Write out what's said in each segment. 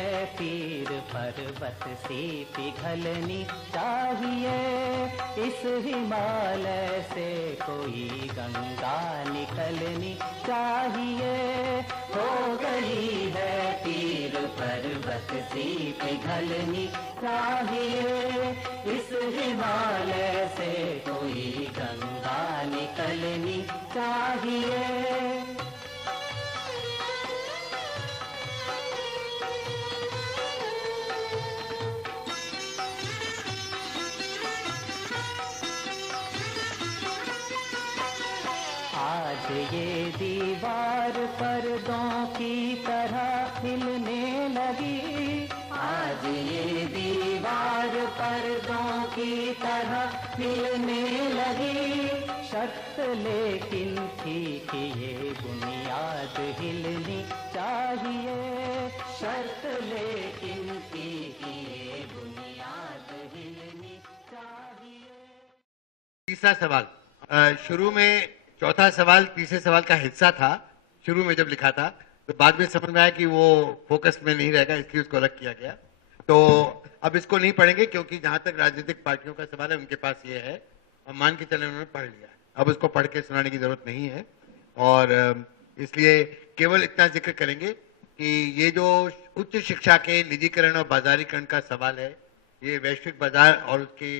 है पीर पर्वत सी पिघलनी चाहिए, इस हिमालय से कोई गंगा निकलनी चाहिए। हो गई है पीर पर्वत सी पिघलनी चाहिए, इस हिमालय से कोई गंगा निकलनी चाहिए। आज ये दीवार पर्दों की तरह हिलने लगी, आज ये दीवार पर्दों की तरह हिलने लगी। शर्त लेकिन थी कि ये बुनियाद हिलनी चाहिए, शर्त लेकिन थी कि ये बुनियाद हिलनी चाहिए। तीसरा सवाल, शुरू में चौथा सवाल तीसरे सवाल का हिस्सा था। शुरू में जब लिखा था तो बाद में समझ में आया कि वो फोकस में नहीं रहेगा, इसलिए उसको अलग किया गया। तो अब इसको नहीं पढ़ेंगे क्योंकि जहां तक राजनीतिक पार्टियों का सवाल है उनके पास ये है और मान के चले उन्होंने पढ़ लिया। अब उसको पढ़ के सुनाने की जरूरत नहीं है और इसलिए केवल इतना जिक्र करेंगे कि ये जो उच्च शिक्षा के निजीकरण और बाजारीकरण का सवाल है, ये वैश्विक बाजार और उसकी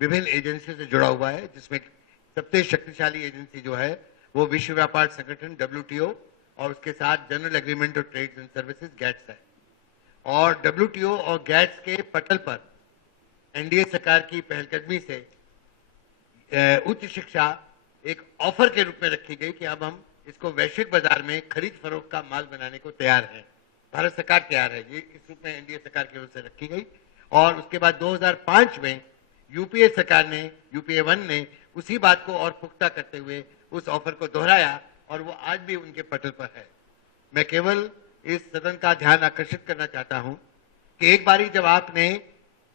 विभिन्न एजेंसियों से जुड़ा हुआ है, जिसमें सबसे शक्तिशाली एजेंसी जो है वो विश्व व्यापार संगठन WTO और उसके साथ general agreement of trades and services GATS है। और WTO और गैट्स के पटल पर एनडीए सरकार की पहलकदमी से उच्च शिक्षा एक ऑफर के रूप में रखी गई कि अब हम इसको वैश्विक बाजार में खरीद फरोख्त का माल बनाने को तैयार है। भारत सरकार तैयार है, ये इस रूप में एनडीए सरकार की ओर से रखी गई। और उसके बाद 2005 में यूपीए सरकार ने, यूपीए 1 ने उसी बात को और पुख्ता करते हुए उस ऑफर को दोहराया और वो आज भी उनके पटल पर है। मैं केवल इस सदन का ध्यान आकर्षित करना चाहता हूं कि एक बारी जब आपने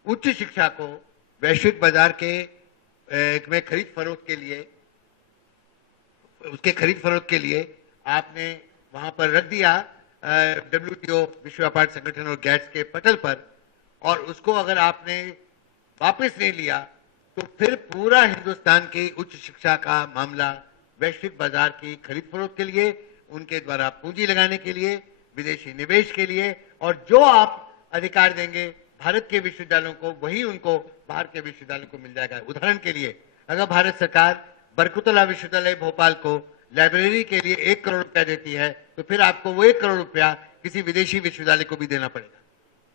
उच्च शिक्षा को वैश्विक बाजार के में खरीद फरोख्त के लिए, उसके खरीद फरोख्त के लिए आपने वहां पर रख दिया WTO विश्व व्यापार संगठन और गैट्स के पटल पर, और उसको अगर आपने वापस नहीं लिया तो फिर पूरा हिंदुस्तान की उच्च शिक्षा का मामला वैश्विक बाजार की खरीद फरोख्त के लिए, उनके द्वारा पूंजी लगाने के लिए, विदेशी निवेश के लिए, और जो आप अधिकार देंगे भारत के विश्वविद्यालयों को वही उनको बाहर के विश्वविद्यालयों को मिल जाएगा। उदाहरण के लिए अगर भारत सरकार बरकतुल्लाह विश्वविद्यालय भोपाल को लाइब्रेरी के लिए 1 करोड़ रुपया देती है तो फिर आपको वो 1 करोड़ रुपया किसी विदेशी विश्वविद्यालय को भी देना पड़ेगा।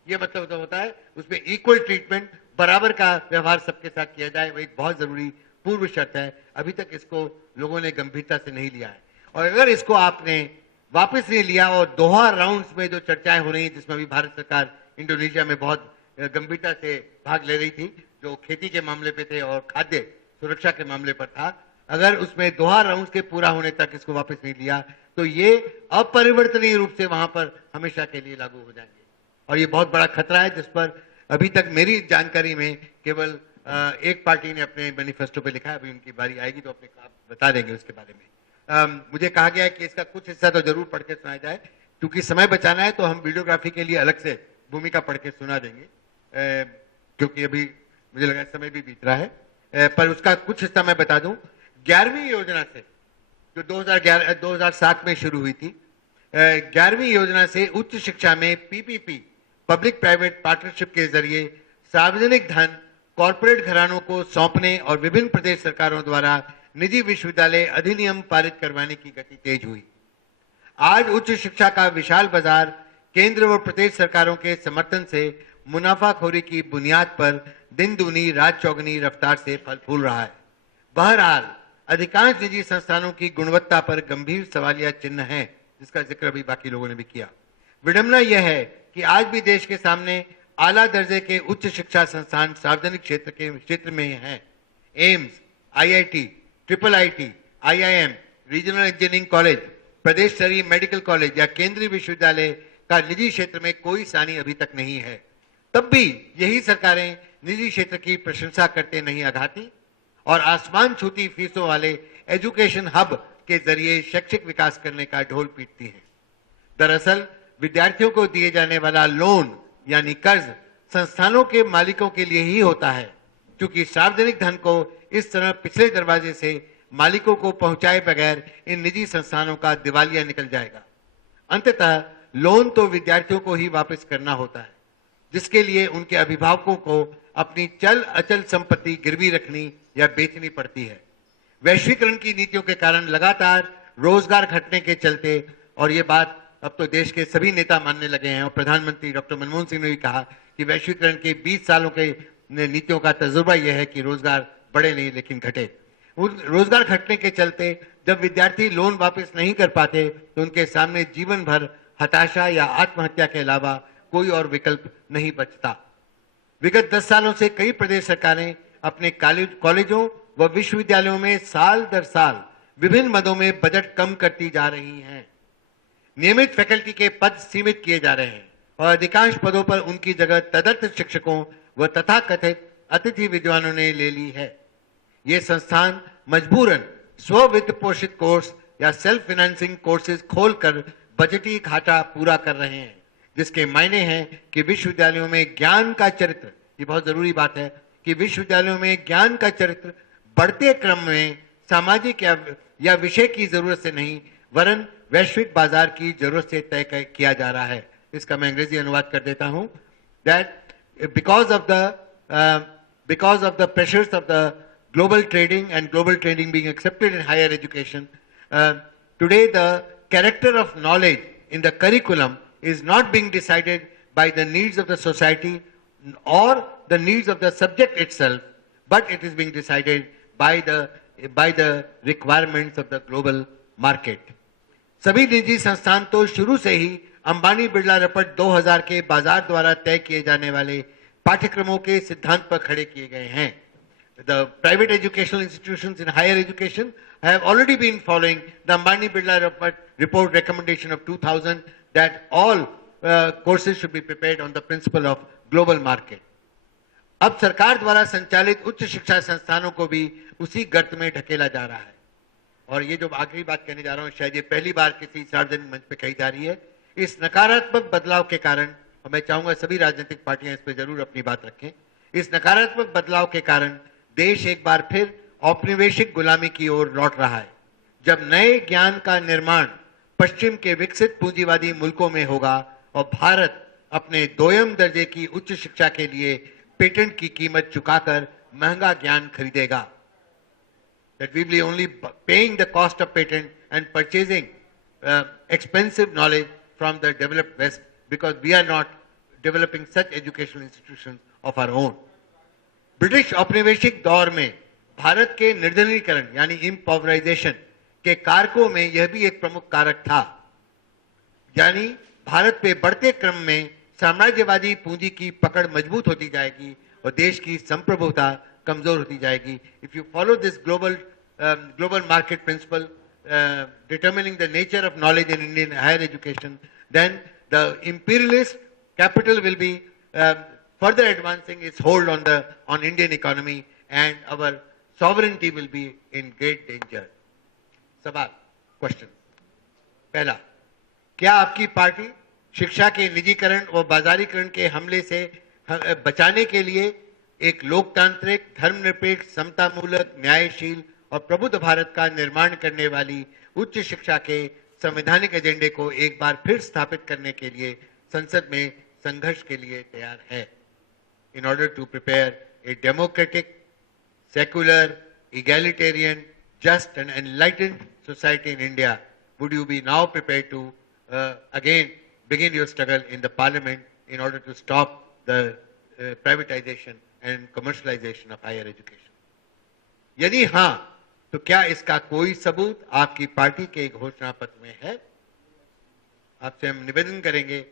ये मतलब तो होता है उसमें इक्वल ट्रीटमेंट, बराबर का व्यवहार सबके साथ किया जाए, वो एक बहुत जरूरी पूर्व शर्त है। अभी तक इसको लोगों ने गंभीरता से नहीं लिया है, और अगर इसको आपने वापस नहीं लिया और दोहा राउंड्स में जो चर्चाएं हो रही हैं, जिसमें अभी भारत सरकार इंडोनेशिया में बहुत गंभीरता से भाग ले रही थी, जो खेती के मामले पे थे और खाद्य सुरक्षा के मामले पर था, अगर उसमें दोहा राउंड के पूरा होने तक इसको वापस नहीं लिया तो ये अपरिवर्तनीय रूप से वहां पर हमेशा के लिए लागू हो जाएंगे। और ये बहुत बड़ा खतरा है जिस पर अभी तक मेरी जानकारी में केवल एक पार्टी ने अपने मैनिफेस्टो पे लिखा है। अभी उनकी बारी आएगी तो अपने आप बता देंगे उसके बारे में। मुझे कहा गया है कि इसका कुछ हिस्सा तो जरूर पढ़ के सुनाया जाए, क्योंकि समय बचाना है तो हम वीडियोग्राफी के लिए अलग से भूमिका पढ़ के सुना देंगे, क्योंकि अभी मुझे लगा समय भी बीत रहा है। पर उसका कुछ हिस्सा मैं बता दूं। 11वीं योजना से, जो 2007 में शुरू हुई थी, 11वीं योजना से उच्च शिक्षा में PPP, पब्लिक प्राइवेट पार्टनरशिप के जरिए सार्वजनिक धन कॉरपोरेट घरानों को सौंपने और विभिन्न प्रदेश सरकारों द्वारा निजी विश्वविद्यालय अधिनियम पारित करवाने की गति तेज हुई। आज उच्च शिक्षा का विशाल बाजार केंद्र व प्रदेश सरकारों के समर्थन से मुनाफाखोरी की बुनियाद पर दिन दूनी रात चौगुनी रफ्तार से फल फूल रहा है। बहरहाल अधिकांश निजी संस्थानों की गुणवत्ता पर गंभीर सवालिया चिन्ह है, जिसका जिक्र भी बाकी लोगों ने भी किया। विडंबना यह है कि आज भी देश के सामने आला दर्जे के उच्च शिक्षा संस्थान सार्वजनिक क्षेत्र में हैं। AIIMS, IIT, IIIT, IIM, regional engineering college, प्रदेश स्तरीय मेडिकल कॉलेज या केंद्रीय विश्वविद्यालय का निजी क्षेत्र में कोई सानी अभी तक नहीं है। तब भी यही सरकारें निजी क्षेत्र की प्रशंसा करते नहीं आघाती और आसमान छूती फीसों वाले एजुकेशन हब के जरिए शैक्षिक विकास करने का ढोल पीटती हैं। दरअसल विद्यार्थियों को दिए जाने वाला लोन यानी कर्ज संस्थानों के मालिकों के लिए ही होता है, क्योंकि सार्वजनिक धन को इस तरह पिछले दरवाजे से मालिकों को पहुंचाए बगैर इन निजी संस्थानों का दिवालिया निकल जाएगा। अंततः लोन तो विद्यार्थियों को ही वापस करना होता है, जिसके लिए उनके अभिभावकों को अपनी चल अचल संपत्ति गिरवी रखनी या बेचनी पड़ती है। वैश्वीकरण की नीतियों के कारण लगातार रोजगार घटने के चलते, और ये बात अब तो देश के सभी नेता मानने लगे हैं और प्रधानमंत्री डॉक्टर मनमोहन सिंह ने भी कहा कि वैश्वीकरण के 20 सालों के नीतियों का तजुर्बा यह है कि रोजगार बढ़े नहीं लेकिन घटे। रोजगार घटने के चलते जब विद्यार्थी लोन वापस नहीं कर पाते तो उनके सामने जीवन भर हताशा या आत्महत्या के अलावा कोई और विकल्प नहीं बचता। विगत 10 सालों से कई प्रदेश सरकारें अपने कॉलेजों व विश्वविद्यालयों में साल दर साल विभिन्न पदों में बजट कम करती जा रही हैं। नियमित फैकल्टी के पद सीमित किए जा रहे हैं और अधिकांश पदों पर उनकी जगह तदर्थ शिक्षकों व तथाकथित अतिथि विद्वानों ने ले ली है। ये संस्थान मजबूरन स्व वित्त पोषित कोर्स या सेल्फ फाइनेंसिंग कोर्सेज खोलकर बजटी घाटा पूरा कर रहे हैं, जिसके मायने हैं कि विश्वविद्यालयों में ज्ञान का चरित्र, ये बहुत जरूरी बात है कि विश्वविद्यालयों में ज्ञान का चरित्र बढ़ते क्रम में सामाजिक या विषय की जरूरत से नहीं वरन वैश्विक बाजार की जरूरत से तय किया जा रहा है। इसका मैं अंग्रेजी अनुवाद कर देता हूं। That because of the pressures of the global trading being accepted in higher education, today the character of knowledge in the curriculum is not being decided by the needs of the society or the needs of the subject itself, but it is being decided by the requirements of the global market. सभी निजी संस्थान तो शुरू से ही अंबानी बिरला रपट 2000 के बाजार द्वारा तय किए जाने वाले पाठ्यक्रमों के सिद्धांत पर खड़े किए गए हैं। The private educational institutions in higher education have already been following the Ambani Birla report recommendation of 2000 that all courses should be prepared on the principle of global market. अब सरकार द्वारा संचालित उच्च शिक्षा संस्थानों को भी उसी गर्त में ढकेला जा रहा है। और ये जो आखिरी बात कहने जा रहा हूं, शायद ये पहली बार किसी सार्वजनिक मंच पे कही जा रही है। इस नकारात्मक बदलाव के कारण, और मैं चाहूंगा सभी राजनीतिक पार्टियां इस पर जरूर अपनी बात रखें, इस नकारात्मक बदलाव के कारण देश एक बार फिर औपनिवेशिक गुलामी की ओर लौट रहा है। जब नए ज्ञान का निर्माण पश्चिम के विकसित पूंजीवादी मुल्कों में होगा और भारत अपने दोयम दर्जे की उच्च शिक्षा के लिए पेटेंट की कीमत चुकाकर महंगा ज्ञान खरीदेगा। That we will be only paying the cost of patent and purchasing expensive knowledge from the developed West because we are not developing such educational institutions of our own. British औपनिवेशिक दौर में भारत के निर्धनीकरण यानी इम्पॉवराइजेशन के कारकों में यह भी एक प्रमुख कारक था। यानी भारत पे बढ़ते क्रम में साम्राज्यवादी पूंजी की पकड़ मजबूत होती जाएगी और देश की संप्रभुता कमजोर होती जाएगी। If you follow this global market principle determining the nature of knowledge in Indian higher education, then the imperialist capital will be further advancing its hold on Indian economy and our sovereignty will be in great danger. सवाल, question. पहला, क्या आपकी party शिक्षा के निजीकरण व बाजारीकरण के हमले से बचाने के लिए एक लोकतांत्रिक, धर्मनिरपेक्ष, समतामूलक, न्यायशील और प्रबुद्ध भारत का निर्माण करने वाली उच्च शिक्षा के संवैधानिक एजेंडे को एक बार फिर स्थापित करने के लिए संसद में संघर्ष के लिए तैयार है? In order to prepare a democratic, secular, egalitarian, just and enlightened society in India, would you be now prepared to again begin your struggle in the parliament in order to stop the privatization and commercialization of higher education? यदि हाँ, तो क्या इसका कोई सबूत आपकी party के घोषणा पत्र में है? आपसे हम निवेदन करेंगे,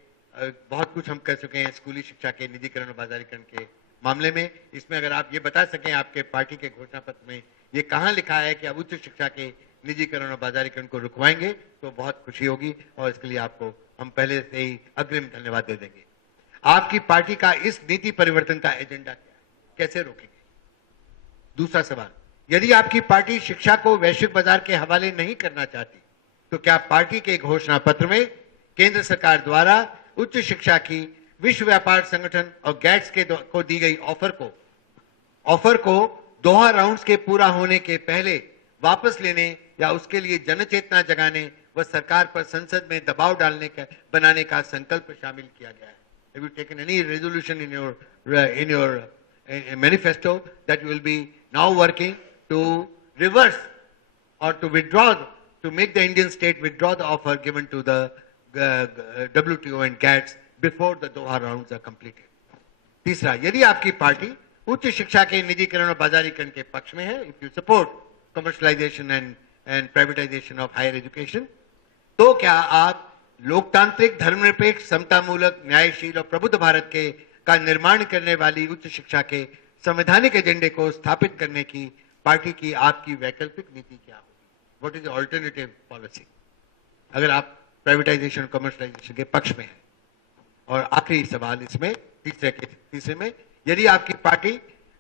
बहुत कुछ हम कर चुके हैं स्कूली शिक्षा के निजीकरण और बाजारीकरण के मामले में, इसमें अगर आप ये बता सकें आपके पार्टी के घोषणा पत्र में ये कहां लिखा है कि आप उच्च शिक्षा के निजीकरण और बाजारीकरण को रुकवाएंगे तो बहुत खुशी होगी और इसके लिए आपको हम पहले से ही अग्रिम धन्यवाद दे देंगे। आपकी पार्टी का इस नीति परिवर्तन का एजेंडा क्या है, कैसे रोकेंगे? दूसरा सवाल, यदि आपकी पार्टी शिक्षा को वैश्विक बाजार के हवाले नहीं करना चाहती तो क्या पार्टी के घोषणा पत्र में केंद्र सरकार द्वारा उच्च शिक्षा की विश्व व्यापार संगठन और गैट्स को दी गई ऑफर को दोहा राउंड्स के पूरा होने के पहले वापस लेने या उसके लिए जनचेतना जगाने व सरकार पर संसद में दबाव बनाने का संकल्प शामिल किया गया है. Have you taken any resolution in your manifesto that you will be now working to reverse or to withdraw, to make the Indian state withdraw the offer given to the WTO and GATS before the Doha rounds are completed? तीसरा, यदि आपकी party उच्च शिक्षा के निजीकरण और बाजारीकरण के पक्ष में है, if you support commercialization and privatization of higher education, तो क्या आप लोकतांत्रिक, धर्मनिरपेक्ष, समतामूलक, न्यायशील और प्रबुद्ध भारत का निर्माण करने वाली उच्च शिक्षा के संवैधानिक एजेंडे को स्थापित करने की पार्टी की आपकी वैकल्पिक नीति क्या होगी? व्हाट इज ऑल्टरनेटिव पॉलिसी अगर आप प्राइवेटाइजेशन और कमर्शलाइजेशन के पक्ष में हैं? और आखिरी सवाल इसमें तीसरे में, यदि आपकी पार्टी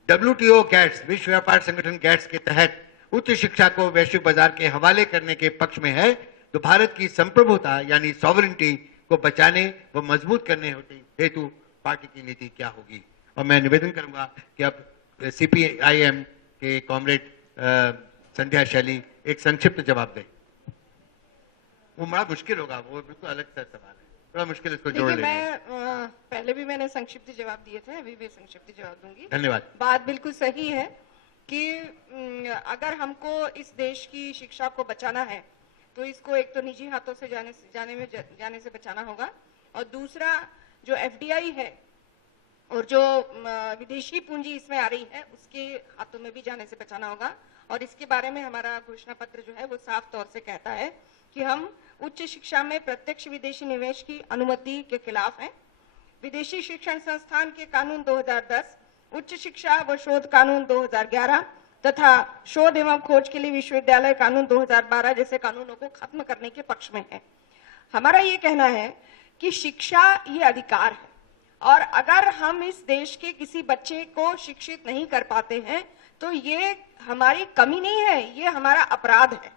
WTO गैट्स, विश्व व्यापार संगठन गैट्स के तहत उच्च शिक्षा को वैश्विक बाजार के हवाले करने के पक्ष में है, तो भारत की संप्रभुता यानी सॉवरेनिटी को बचाने व मजबूत करने हेतु पार्टी की नीति क्या होगी? और मैं निवेदन करूंगा कि अब CPIM के कॉमरेड संध्या शैली एक संक्षिप्त जवाब दें. वो बड़ा मुश्किल होगा, वो बिल्कुल अलग सा सवाल है, बड़ा मुश्किल इसको जोड़ लेना. मैं पहले भी मैंने संक्षिप्त जवाब दिए थे, अभी भी संक्षिप्त जवाब दूंगी. धन्यवाद. बात बिल्कुल सही है कि अगर हमको इस देश की शिक्षा को बचाना है तो इसको एक तो निजी हाथों से जाने से बचाना होगा, और दूसरा जो FDI है और जो विदेशी पूंजी इसमें आ रही है उसके हाथों में भी जाने से बचाना होगा. और इसके बारे में हमारा घोषणा पत्र जो है वो साफ तौर से कहता है कि हम उच्च शिक्षा में प्रत्यक्ष विदेशी निवेश की अनुमति के खिलाफ हैं. विदेशी शिक्षण संस्थान के कानून 2010, उच्च शिक्षा व शोध कानून 2011 तथा शोध एवं खोज के लिए विश्वविद्यालय कानून 2012 जैसे कानूनों को खत्म करने के पक्ष में है. हमारा ये कहना है कि शिक्षा ये अधिकार है, और अगर हम इस देश के किसी बच्चे को शिक्षित नहीं कर पाते हैं तो ये हमारी कमी नहीं है, ये हमारा अपराध है.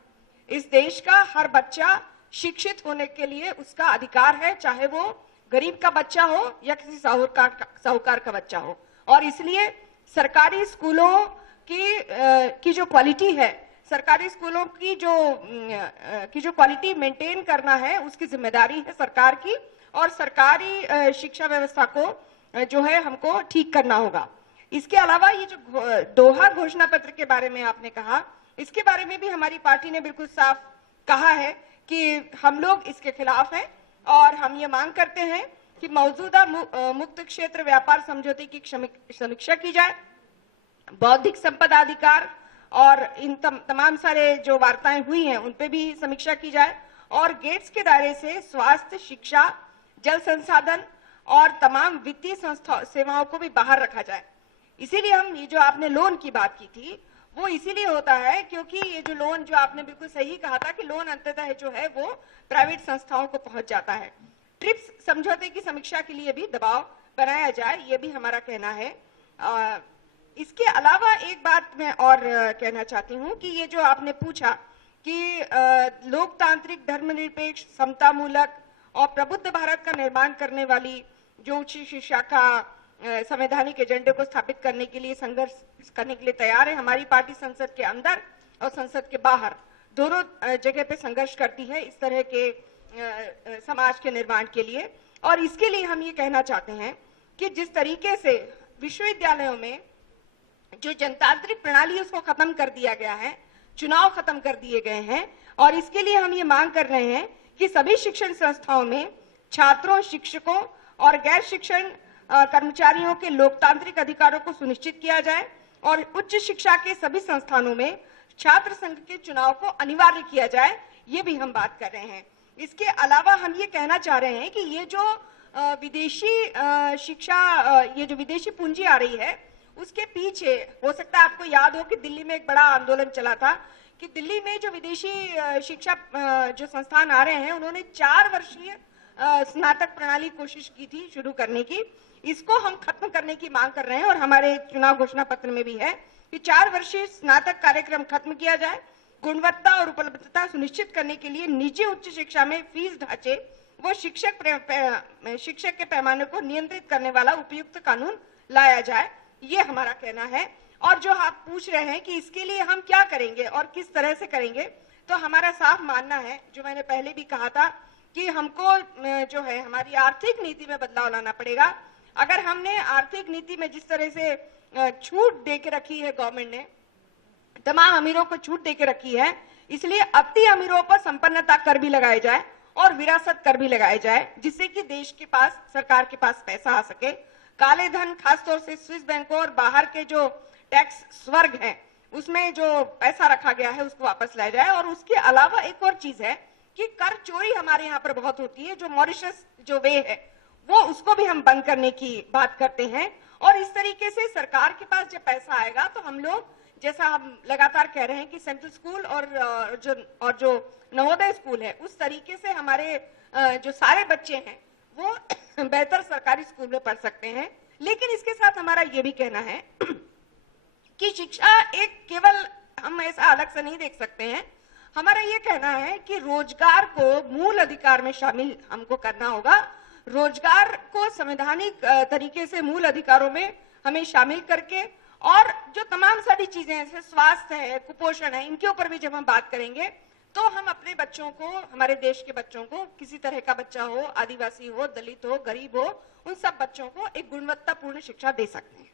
इस देश का हर बच्चा शिक्षित होने के लिए उसका अधिकार है, चाहे वो गरीब का बच्चा हो या किसी साहूकार का बच्चा हो. और इसलिए सरकारी स्कूलों की जो क्वालिटी है, सरकारी स्कूलों की जो क्वालिटी मेंटेन करना है उसकी जिम्मेदारी है सरकार की, और सरकारी शिक्षा व्यवस्था को जो है हमको ठीक करना होगा. इसके अलावा ये जो दोहा घोषणा पत्र के बारे में आपने कहा, इसके बारे में भी हमारी पार्टी ने बिल्कुल साफ कहा है कि हम लोग इसके खिलाफ हैं, और हम ये मांग करते हैं कि मौजूदा मुक्त क्षेत्र व्यापार समझौते की समीक्षा की जाए, बौद्धिक संपदा अधिकार और इन तमाम सारे जो वार्ताएं हुई हैं उन पे भी समीक्षा की जाए, और गेट्स के दायरे से स्वास्थ्य, शिक्षा, जल संसाधन और तमाम वित्तीय सेवाओं को भी बाहर रखा जाए. इसीलिए हम ये जो आपने लोन की बात की थी वो इसीलिए होता है क्योंकि ये जो लोन, जो आपने बिल्कुल सही कहा था कि लोन अंततः जो है वो प्राइवेट संस्थाओं को पहुंच जाता है. ट्रिप्स समझौते की समीक्षा के लिए भी दबाव बनाया जाए, ये भी हमारा कहना है. इसके अलावा एक बात मैं और कहना चाहती हूँ कि ये जो आपने पूछा कि लोकतांत्रिक, धर्मनिरपेक्ष, समतामूलक और प्रबुद्ध भारत का निर्माण करने वाली जो उच्च शिक्षा का संवैधानिक एजेंडे को स्थापित करने के लिए संघर्ष करने के लिए तैयार है. हमारी पार्टी संसद के अंदर और संसद के बाहर दोनों जगह पे संघर्ष करती है इस तरह के समाज के निर्माण के लिए. और इसके लिए हम ये कहना चाहते हैं कि जिस तरीके से विश्वविद्यालयों में जो जनतांत्रिक प्रणाली उसको खत्म कर दिया गया है, चुनाव खत्म कर दिए गए हैं, और इसके लिए हम ये मांग कर रहे हैं कि सभी शिक्षण संस्थाओं में छात्रों, शिक्षकों और गैर शिक्षण कर्मचारियों के लोकतांत्रिक अधिकारों को सुनिश्चित किया जाए, और उच्च शिक्षा के सभी संस्थानों में छात्र संघ के चुनाव को अनिवार्य किया जाए, ये भी हम बात कर रहे हैं. इसके अलावा हम ये कहना चाह रहे हैं कि ये जो विदेशी शिक्षा, ये जो विदेशी पूंजी आ रही है उसके पीछे हो सकता है आपको याद हो कि दिल्ली में एक बड़ा आंदोलन चला था कि दिल्ली में जो विदेशी शिक्षा जो संस्थान आ रहे हैं उन्होंने 4 वर्षीय स्नातक प्रणाली कोशिश की थी शुरू करने की. इसको हम खत्म करने की मांग कर रहे हैं, और हमारे चुनाव घोषणा पत्र में भी है कि 4 वर्षीय स्नातक कार्यक्रम खत्म किया जाए. गुणवत्ता और उपलब्धता सुनिश्चित करने के लिए निजी उच्च शिक्षा में फीस ढांचे वो शिक्षक के पैमाने को नियंत्रित करने वाला उपयुक्त कानून लाया जाए, ये हमारा कहना है। और जो आप पूछ रहे हैं कि इसके लिए हम क्या करेंगे और किस तरह से करेंगे, तो हमारा साफ मानना है, जो मैंने पहले भी कहा था, कि हमको जो है हमारी आर्थिक नीति में बदलाव लाना पड़ेगा। अगर हमने आर्थिक नीति में जिस तरह से छूट दे के रखी है, गवर्नमेंट ने तमाम अमीरों को छूट दे के रखी है, इसलिए अति अमीरों पर संपन्नता कर भी लगाया जाए और विरासत कर भी लगाया जाए, जिससे कि देश के पास, सरकार के पास पैसा आ सके। काले धन, खासतौर से स्विस बैंकों और बाहर के जो टैक्स स्वर्ग है, उसमें जो पैसा रखा गया है उसको वापस लाया जाए। और उसके अलावा एक और चीज है कि कर चोरी हमारे यहाँ पर बहुत होती है, जो मॉरिशस जो वे है वो उसको भी हम बंद करने की बात करते हैं। और इस तरीके से सरकार के पास जब पैसा आएगा तो हम लोग, जैसा हम लगातार कह रहे हैं कि सेंट्रल स्कूल और जो नवोदय स्कूल है, उस तरीके से हमारे जो सारे बच्चे हैं वो बेहतर सरकारी स्कूल में पढ़ सकते हैं। लेकिन इसके साथ हमारा ये भी कहना है कि शिक्षा एक केवल हम ऐसा अलग से नहीं देख सकते हैं। हमारा ये कहना है कि रोजगार को मूल अधिकार में शामिल हमको करना होगा। रोजगार को संवैधानिक तरीके से मूल अधिकारों में हमें शामिल करके, और जो तमाम सारी चीजें जैसे स्वास्थ्य है, कुपोषण है, इनके ऊपर भी जब हम बात करेंगे तो हम अपने बच्चों को, हमारे देश के बच्चों को, किसी तरह का बच्चा हो, आदिवासी हो, दलित हो, गरीब हो, उन सब बच्चों को एक गुणवत्तापूर्ण शिक्षा दे सकते हैं।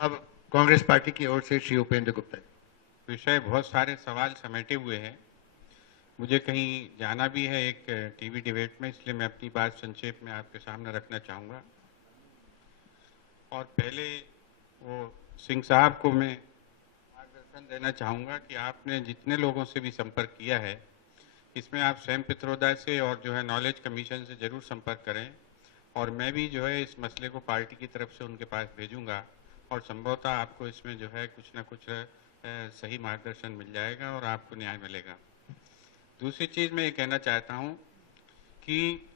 अब कांग्रेस पार्टी की ओर से श्री उपेंद्र गुप्ता। विषय बहुत सारे सवाल समेटे हुए हैं, मुझे कहीं जाना भी है एक टीवी डिबेट में, इसलिए मैं अपनी बात संक्षेप में आपके सामने रखना चाहूँगा। और पहले वो सिंह साहब को मैं मार्गदर्शन देना चाहूँगा कि आपने जितने लोगों से भी संपर्क किया है, इसमें आप स्वयं पित्रोदा से और जो है नॉलेज कमीशन से जरूर संपर्क करें। और मैं भी जो है इस मसले को पार्टी की तरफ से उनके पास भेजूँगा और संभवतः आपको इसमें जो है कुछ ना कुछ सही मार्गदर्शन मिल जाएगा और आपको न्याय मिलेगा। दूसरी चीज़ मैं ये कहना चाहता हूँ कि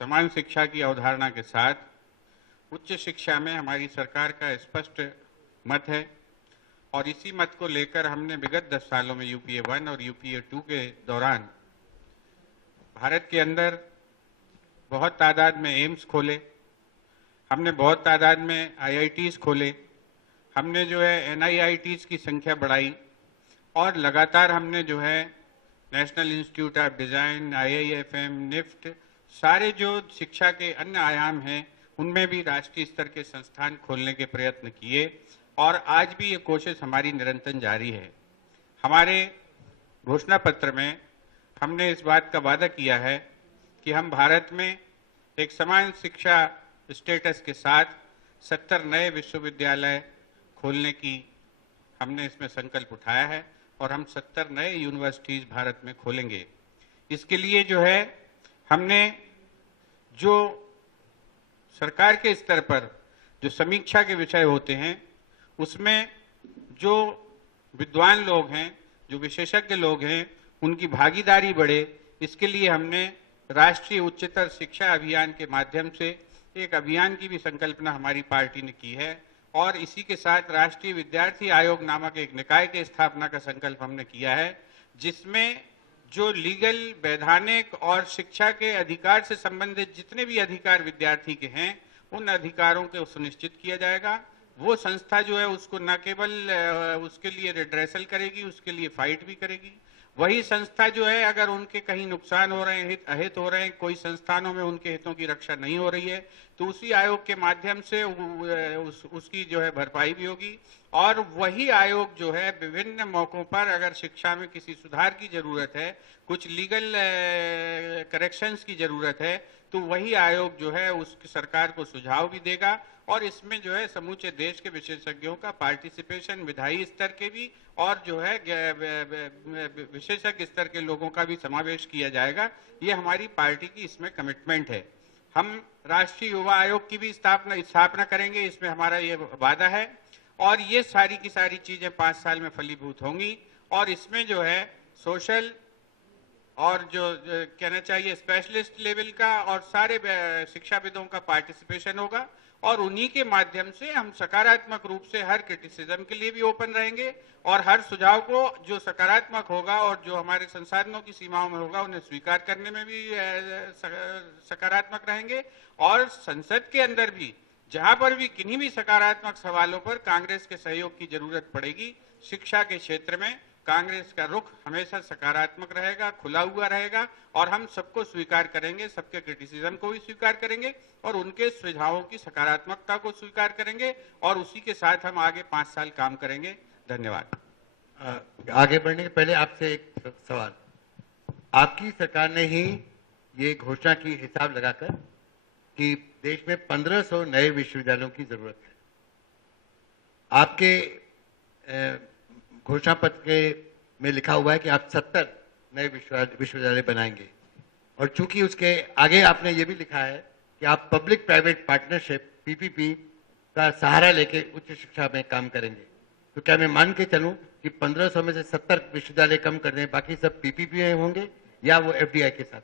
समान शिक्षा की अवधारणा के साथ उच्च शिक्षा में हमारी सरकार का स्पष्ट मत है, और इसी मत को लेकर हमने विगत 10 सालों में यूपीए 1 और यूपीए 2 के दौरान भारत के अंदर बहुत तादाद में एम्स खोले, हमने बहुत तादाद में आईआईटीज खोले, हमने जो है एनआईआईटीज की संख्या बढ़ाई, और लगातार हमने जो है National Institute of Design, IIFM, NIFT, सारे जो शिक्षा के अन्य आयाम हैं उनमें भी राष्ट्रीय स्तर के संस्थान खोलने के प्रयत्न किए, और आज भी ये कोशिश हमारी निरंतर जारी है। हमारे घोषणा पत्र में हमने इस बात का वादा किया है कि हम भारत में एक समान शिक्षा स्टेटस के साथ 70 नए विश्वविद्यालय खोलने की हमने इसमें संकल्प उठाया है, और हम 70 नए यूनिवर्सिटीज भारत में खोलेंगे। इसके लिए जो है हमने जो सरकार के स्तर पर जो समीक्षा के विषय होते हैं, उसमें जो विद्वान लोग हैं, जो विशेषज्ञ लोग हैं, उनकी भागीदारी बढ़े, इसके लिए हमने राष्ट्रीय उच्चतर शिक्षा अभियान के माध्यम से एक अभियान की भी संकल्पना हमारी पार्टी ने की है। और इसी के साथ राष्ट्रीय विद्यार्थी आयोग नामक एक निकाय की स्थापना का संकल्प हमने किया है, जिसमें जो लीगल, वैधानिक और शिक्षा के अधिकार से संबंधित जितने भी अधिकार विद्यार्थी के हैं, उन अधिकारों को सुनिश्चित किया जाएगा। वो संस्था जो है उसको न केवल उसके लिए रिड्रेसल करेगी, उसके लिए फाइट भी करेगी। वही संस्था जो है अगर उनके कहीं नुकसान हो रहे हैं, अहित हो रहे हैं, कोई संस्थानों में उनके हितों की रक्षा नहीं हो रही है, तो उसी आयोग के माध्यम से उसकी जो है भरपाई भी होगी। और वही आयोग जो है विभिन्न मौकों पर अगर शिक्षा में किसी सुधार की जरूरत है, कुछ लीगल करेक्शंस की जरूरत है, तो वही आयोग जो है उस सरकार को सुझाव भी देगा। और इसमें जो है समूचे देश के विशेषज्ञों का पार्टिसिपेशन, विधायी स्तर के भी और जो है विशेषज्ञ स्तर के लोगों का भी समावेश किया जाएगा। ये हमारी पार्टी की इसमें कमिटमेंट है। हम राष्ट्रीय युवा आयोग की भी स्थापना करेंगे, इसमें हमारा ये वादा है। और ये सारी की सारी चीजें 5 साल में फलीभूत होंगी, और इसमें जो है सोशल और जो कहना चाहिए स्पेशलिस्ट लेवल का और सारे शिक्षाविदों का पार्टिसिपेशन होगा। और उन्हीं के माध्यम से हम सकारात्मक रूप से हर क्रिटिसिज्म के लिए भी ओपन रहेंगे और हर सुझाव को जो सकारात्मक होगा और जो हमारे संसाधनों की सीमाओं में होगा उन्हें स्वीकार करने में भी सकारात्मक रहेंगे। और संसद के अंदर भी जहां पर भी किन्हीं भी सकारात्मक सवालों पर कांग्रेस के सहयोग की जरूरत पड़ेगी, शिक्षा के क्षेत्र में कांग्रेस का रुख हमेशा सकारात्मक रहेगा, खुला हुआ रहेगा और हम सबको स्वीकार करेंगे, सबके क्रिटिसिज्म को भी स्वीकार करेंगे और उनके सुझावों की सकारात्मकता को स्वीकार करेंगे और उसी के साथ हम आगे 5 साल काम करेंगे। धन्यवाद। आगे बढ़ने के पहले आपसे एक सवाल। आपकी सरकार ने ही ये घोषणा की, हिसाब लगाकर, कि देश में 1500 नए विश्वविद्यालयों की जरूरत है। आपके घोषणा पत्र में लिखा हुआ है कि आप 70 नए विश्वविद्यालय बनाएंगे और चूंकि उसके आगे आपने ये भी लिखा है कि आप पब्लिक प्राइवेट पार्टनरशिप पीपीपी का सहारा लेके उच्च शिक्षा में काम करेंगे, तो क्या मैं मान के चलूं कि 1500 में से 70 विश्वविद्यालय कम कर दें, बाकी सब पीपीपी में होंगे या वो एफडीआई के साथ?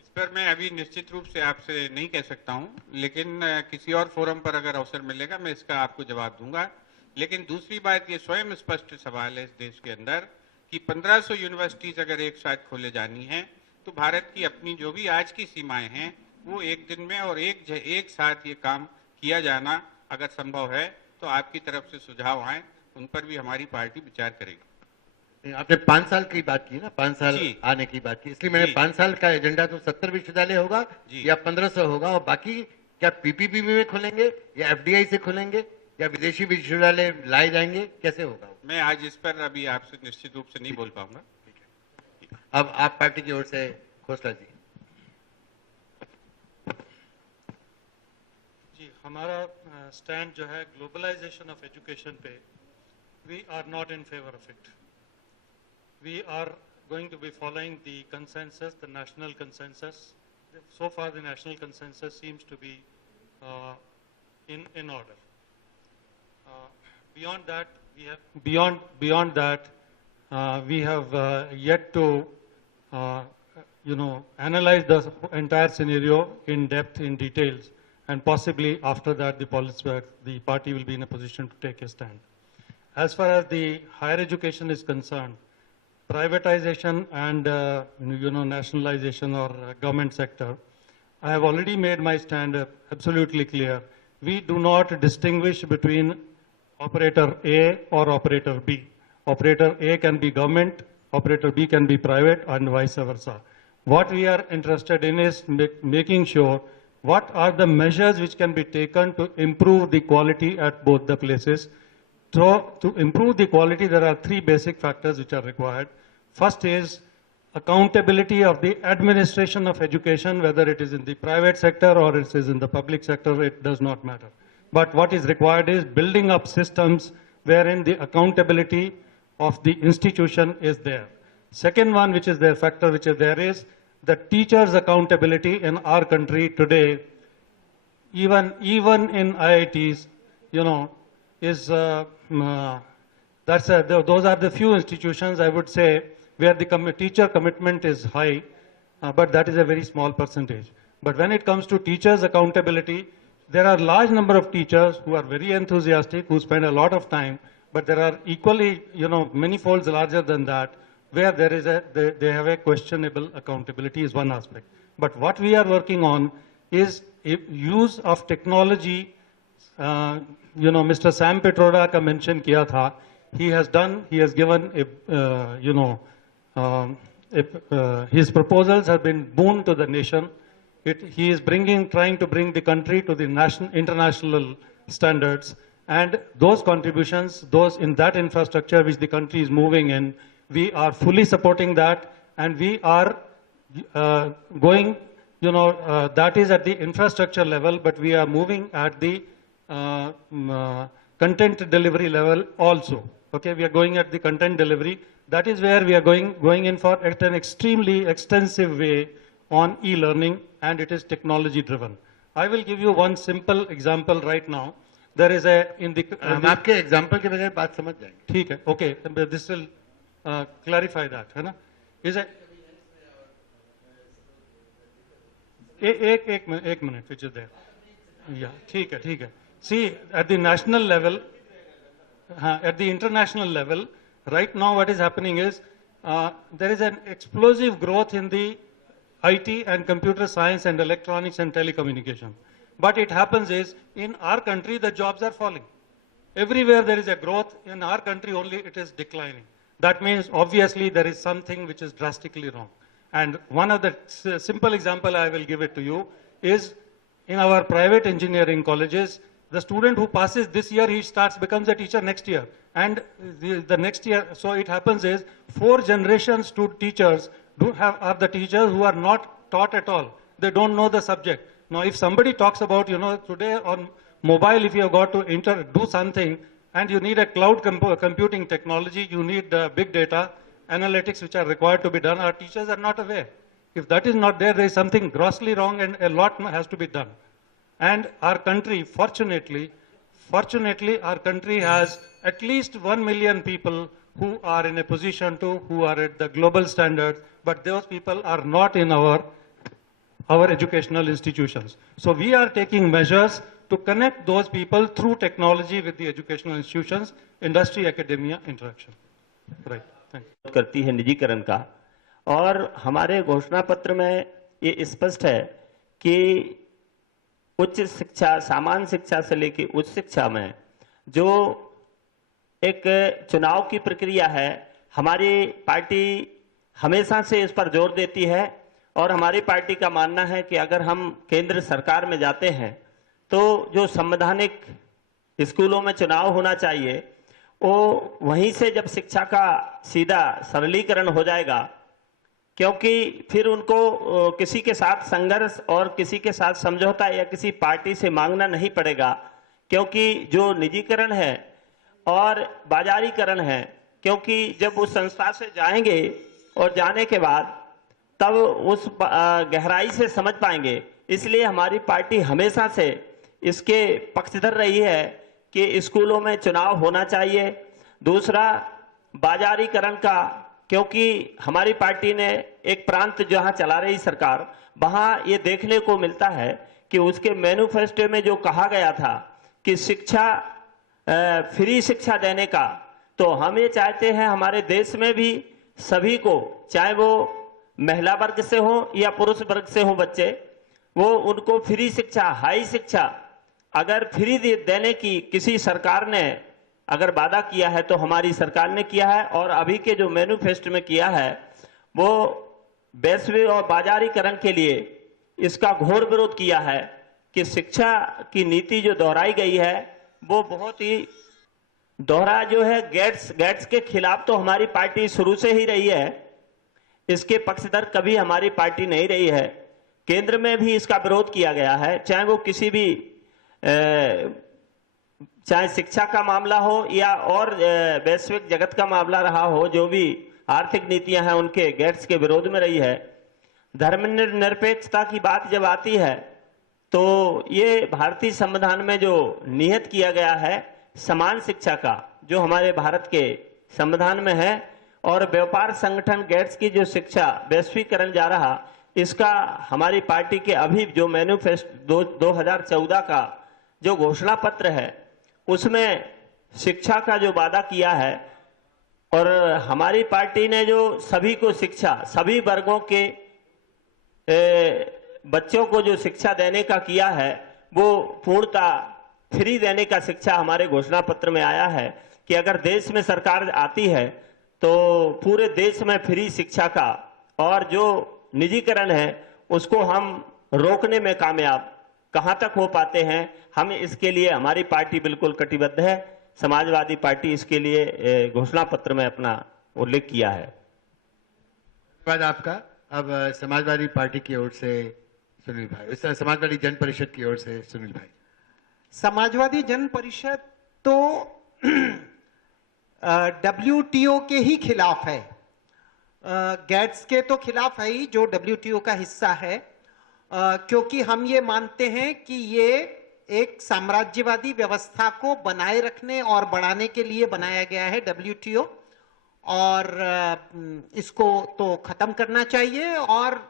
इस पर मैं अभी निश्चित रूप से आपसे नहीं कह सकता हूं, लेकिन किसी और फोरम पर अगर अवसर मिलेगा मैं इसका आपको जवाब दूंगा। लेकिन दूसरी बात, ये स्वयं स्पष्ट सवाल है इस देश के अंदर कि 1500 यूनिवर्सिटीज अगर एक साथ खोले जानी है तो भारत की अपनी जो भी आज की सीमाएं हैं वो एक दिन में और एक साथ ये काम किया जाना अगर संभव है तो आपकी तरफ से सुझाव आए, उन पर भी हमारी पार्टी विचार करेगी। आपने 5 साल की बात की ना, 5 साल आने की बात की, इसलिए मैंने 5 साल का एजेंडा तो 70 विश्वविद्यालय होगा या 1500 होगा, और बाकी क्या पीपीपी में खोलेंगे या एफडीआई से खोलेंगे या विदेशी विश्वविद्यालय लाए जाएंगे, कैसे होगा? मैं आज इस पर अभी आपसे निश्चित रूप से नहीं बोल पाऊंगा। अब आप पार्टी की ओर से खोसला जी। जी, हमारा स्टैंड जो है ग्लोबलाइजेशन ऑफ एजुकेशन पे, we are not in favour of it. We are going to be following the consensus, the national consensus. So far the national consensus seems to be in order. Beyond that we have yet to analyze the entire scenario in depth, in details, and possibly after that the party will be in a position to take a stand. As far as the higher education is concerned, privatization and nationalization or government sector, I have already made my stand absolutely clear. We do not distinguish between operator A or operator B. Operator A can be government, operator B can be private, and vice versa. What we are interested in is making sure what are the measures which can be taken to improve the quality at both the places. So to improve the quality, there are 3 basic factors which are required. First is accountability of the administration of education, whether it is in the private sector or it is in the public sector, it does not matter. But what is required is building up systems wherein the accountability of the institution is there. Second one, which is their factor, which is there, is the teachers' accountability in our country today, even in IITs, is those are the few institutions, I would say, where the teacher commitment is high, but that is a very small percentage. But when it comes to teachers' accountability, there are large number of teachers who are very enthusiastic, who spend a lot of time, but there are equally, many folds larger than that, where there is they have a questionable accountability is one aspect. But what we are working on is use of technology. Mr. Sam Pitroda ka mention kiya tha. He has given his proposals have been boon to the nation. He is trying to bring the country to the international standards, and those contributions, those in that infrastructure which the country is moving in, we are fully supporting that, and we are going, that is at the infrastructure level, but we are moving at the content delivery level also. Okay, we are going at the content delivery. That is where we are going in for at an extremely extensive way on e-learning, and it is technology driven. I will give you one simple example right now. There is a हम आपके example के बगैर बात समझ जाएंगे. ठीक है, okay, this will clarify that, है ना? Is a एक minute which is there. Yeah, ठीक है. See, at the national level, at the international level, right now what is happening is there is an explosive growth in the IT and computer science and electronics and telecommunication. But it happens is, in our country, the jobs are falling. Everywhere there is a growth, in our country only it is declining. That means obviously there is something which is drastically wrong. And one of the simple example I will give it to you is in our private engineering colleges, the student who passes this year, he becomes a teacher next year. And the next year, so it happens is 4 generations to teachers are the teachers who are not taught at all. They don't know the subject. Now, if somebody talks about, today on mobile, if you have got to do something and you need a cloud computing technology, you need big data, analytics which are required to be done, our teachers are not aware. If that is not there, there is something grossly wrong and a lot has to be done. And our country, fortunately, our country has at least 1 million people who are in a position who are at the global standards, but those people are not in our educational institutions. So we are taking measures to connect those people through technology with the educational institutions, industry, academia, interaction. Right. Thank you. करती है निजीकरण का, और हमारे घोषणा पत्र में ये स्पष्ट है कि उच्च शिक्षा, सामान्य शिक्षा से लेकर उच्च शिक्षा में जो एक चुनाव की प्रक्रिया है, हमारी पार्टी हमेशा से इस पर जोर देती है। और हमारी पार्टी का मानना है कि अगर हम केंद्र सरकार में जाते हैं तो जो संवैधानिक स्कूलों में चुनाव होना चाहिए, वो वहीं से जब शिक्षा का सीधा सरलीकरण हो जाएगा, क्योंकि फिर उनको किसी के साथ संघर्ष और किसी के साथ समझौता या किसी पार्टी से मांगना नहीं पड़ेगा, क्योंकि जो निजीकरण है और बाजारीकरण है, क्योंकि जब उस संस्था से जाएंगे और जाने के बाद तब उस गहराई से समझ पाएंगे। इसलिए हमारी पार्टी हमेशा से इसके पक्षधर रही है कि स्कूलों में चुनाव होना चाहिए। दूसरा, बाजारीकरण का, क्योंकि हमारी पार्टी ने एक प्रांत जहां चला रही सरकार, वहां ये देखने को मिलता है कि उसके मैनिफेस्टो में जो कहा गया था कि शिक्षा, फ्री शिक्षा देने का, तो हम ये चाहते हैं हमारे देश में भी सभी को, चाहे वो महिला वर्ग से हो या पुरुष वर्ग से हो बच्चे, वो उनको फ्री शिक्षा, हाई शिक्षा अगर फ्री देने की किसी सरकार ने अगर वादा किया है तो हमारी सरकार ने किया है। और अभी के जो मैनिफेस्टो में किया है वो वैश्विक और बाजारीकरण के लिए इसका घोर विरोध किया है कि शिक्षा की नीति जो दोहराई गई है वो बहुत ही दोहरा जो है, गेट्स के खिलाफ तो हमारी पार्टी शुरू से ही रही है, इसके पक्षधर कभी हमारी पार्टी नहीं रही है। केंद्र में भी इसका विरोध किया गया है, चाहे वो किसी भी चाहे शिक्षा का मामला हो या और वैश्विक जगत का मामला रहा हो, जो भी आर्थिक नीतियां हैं उनके गेट्स के विरोध में रही है। धर्मनिरपेक्षता की बात जब आती है तो ये भारतीय संविधान में जो निहित किया गया है समान शिक्षा का, जो हमारे भारत के संविधान में है, और व्यापार संगठन गेट्स की जो शिक्षा वैश्वीकरण जा रहा, इसका हमारी पार्टी के अभी जो मैनिफेस्टो 2014 का जो घोषणा पत्र है उसमें शिक्षा का जो वादा किया है, और हमारी पार्टी ने जो सभी को शिक्षा, सभी वर्गों के बच्चों को जो शिक्षा देने का किया है वो पूर्णतः फ्री देने का शिक्षा हमारे घोषणा पत्र में आया है कि अगर देश में सरकार आती है तो पूरे देश में फ्री शिक्षा का और जो निजीकरण है उसको हम रोकने में कामयाब कहां तक हो पाते हैं, हम इसके लिए हमारी पार्टी बिल्कुल कटिबद्ध है। समाजवादी पार्टी इसके लिए घोषणा पत्र में अपना उल्लेख किया है। धन्यवाद आपका। अब समाजवादी पार्टी की ओर से सुनील भाई, समाजवादी जन परिषद की ओर से सुनील भाई। समाजवादी जन परिषद तो WTO के ही खिलाफ है, गेट्स के तो खिलाफ है ही जो WTO का हिस्सा है, क्योंकि हम ये मानते हैं कि ये एक साम्राज्यवादी व्यवस्था को बनाए रखने और बढ़ाने के लिए बनाया गया है WTO, और इसको तो खत्म करना चाहिए। और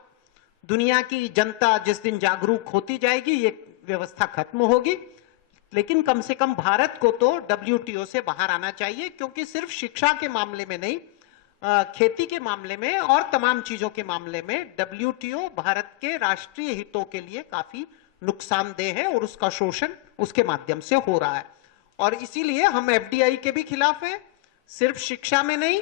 दुनिया की जनता जिस दिन जागरूक होती जाएगी, ये व्यवस्था खत्म होगी, लेकिन कम से कम भारत को तो WTO से बाहर आना चाहिए, क्योंकि सिर्फ शिक्षा के मामले में नहीं, खेती के मामले में और तमाम चीजों के मामले में WTO भारत के राष्ट्रीय हितों के लिए काफी नुकसानदेह है और उसका शोषण उसके माध्यम से हो रहा है। और इसीलिए हम FDI के भी खिलाफ हैं, सिर्फ शिक्षा में नहीं,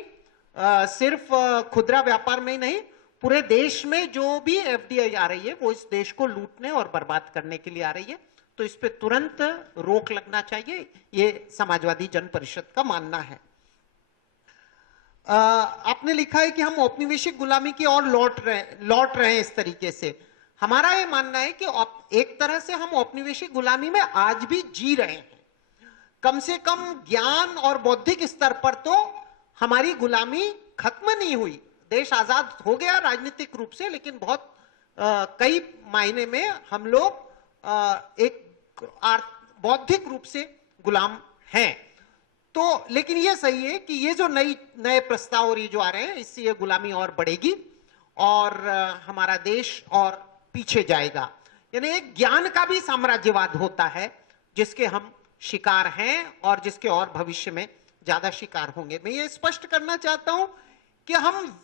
सिर्फ खुदरा व्यापार में नहीं, पूरे देश में जो भी FDI आ रही है वो इस देश को लूटने और बर्बाद करने के लिए आ रही है, तो इस पे तुरंत रोक लगना चाहिए, ये समाजवादी जन परिषद का मानना है। आपने लिखा है कि हम औपनिवेशिक गुलामी की ओर लौट रहे हैं इस तरीके से। हमारा ये मानना है कि एक तरह से हम औपनिवेशिक गुलामी में आज भी जी रहे हैं। कम से कम ज्ञान और बौद्धिक स्तर पर तो हमारी गुलामी खत्म नहीं हुई, देश आजाद हो गया राजनीतिक रूप से, लेकिन बहुत कई मायने में हम लोग एक बौद्धिक रूप से गुलाम हैं। तो लेकिन ये सही है कि ये जो नए प्रस्ताव और ये जो आ रहे हैं, इससे ये गुलामी और बढ़ेगी और हमारा देश और पीछे जाएगा। यानी एक ज्ञान का भी साम्राज्यवाद होता है जिसके हम शिकार हैं और जिसके और भविष्य में ज्यादा शिकार होंगे। मैं ये स्पष्ट करना चाहता हूं कि हम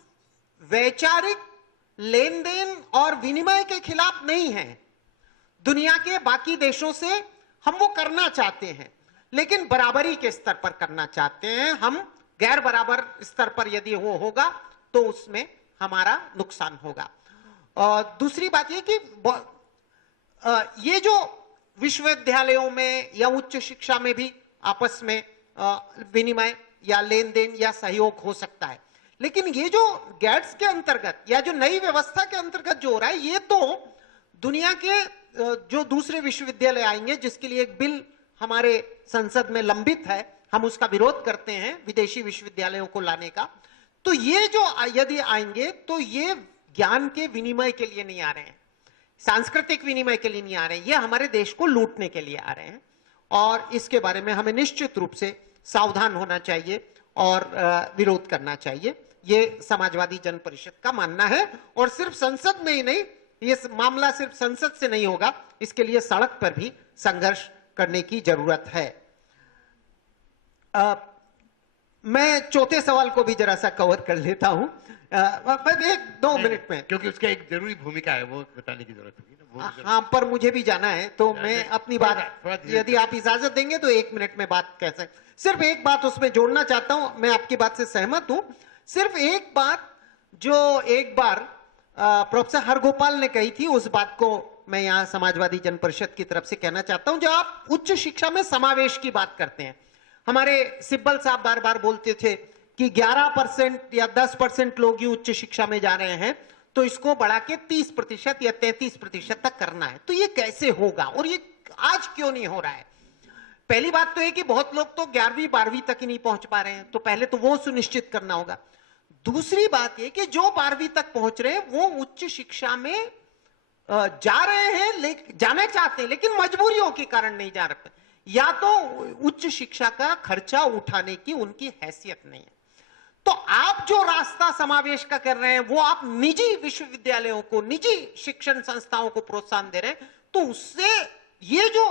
वैचारिक लेन देन और विनिमय के खिलाफ नहीं हैं। दुनिया के बाकी देशों से हम वो करना चाहते हैं, लेकिन बराबरी के स्तर पर करना चाहते हैं। हम गैर बराबर स्तर पर यदि वो होगा तो उसमें हमारा नुकसान होगा। और दूसरी बात ये कि ये जो विश्वविद्यालयों में या उच्च शिक्षा में भी आपस में विनिमय या लेन देन या सहयोग हो सकता है, लेकिन ये जो गैट्स के अंतर्गत या जो नई व्यवस्था के अंतर्गत जो हो रहा है, ये तो दुनिया के जो दूसरे विश्वविद्यालय आएंगे, जिसके लिए एक बिल हमारे संसद में लंबित है, हम उसका विरोध करते हैं विदेशी विश्वविद्यालयों को लाने का। तो ये जो यदि आएंगे तो ये ज्ञान के विनिमय के लिए नहीं आ रहे हैं, सांस्कृतिक विनिमय के लिए नहीं आ रहे हैं, ये हमारे देश को लूटने के लिए आ रहे हैं। और इसके बारे में हमें निश्चित रूप से सावधान होना चाहिए और विरोध करना चाहिए, ये समाजवादी जन परिषद का मानना है। और सिर्फ संसद में ही नहीं, ये मामला सिर्फ संसद से नहीं होगा, इसके लिए सड़क पर भी संघर्ष करने की जरूरत है। मैं चौथे सवाल को भी जरा सा कवर कर लेता हूं, एक दो मिनट में, क्योंकि उसका एक जरूरी भूमिका है, वो बताने की जरूरत होगी ना। हाँ, पर मुझे भी जाना है, तो मैं अपनी बात, यदि आप इजाजत देंगे तो 1 मिनट में बात कह सकते। सिर्फ एक बात उसमें जोड़ना चाहता हूं, मैं आपकी बात से सहमत हूं। सिर्फ एक बात जो एक बार प्रोफेसर हरगोपाल ने कही थी, उस बात को मैं यहाँ समाजवादी जन परिषद की तरफ से कहना चाहता हूं। जो आप उच्च शिक्षा में समावेश की बात करते हैं, हमारे सिब्बल साहब बार बार बोलते थे कि 11% या 10% लोग ही उच्च शिक्षा में जा रहे हैं, तो इसको बढ़ा के 30% या 33% तक करना है। तो ये कैसे होगा और ये आज क्यों नहीं हो रहा है? पहली बात तो है कि बहुत लोग तो 11वीं 12वीं तक ही नहीं पहुंच पा रहे हैं, तो पहले तो वो सुनिश्चित करना होगा। दूसरी बात ये कि जो 12वीं तक पहुंच रहे हैं वो उच्च शिक्षा में जा रहे हैं, जाना चाहते हैं, लेकिन मजबूरियों के कारण नहीं जा रहे, या तो उच्च शिक्षा का खर्चा उठाने की उनकी हैसियत नहीं है। तो आप जो रास्ता समावेश का कर रहे हैं, वो आप निजी विश्वविद्यालयों को, निजी शिक्षण संस्थाओं को प्रोत्साहन दे रहे हैं, तो उससे ये जो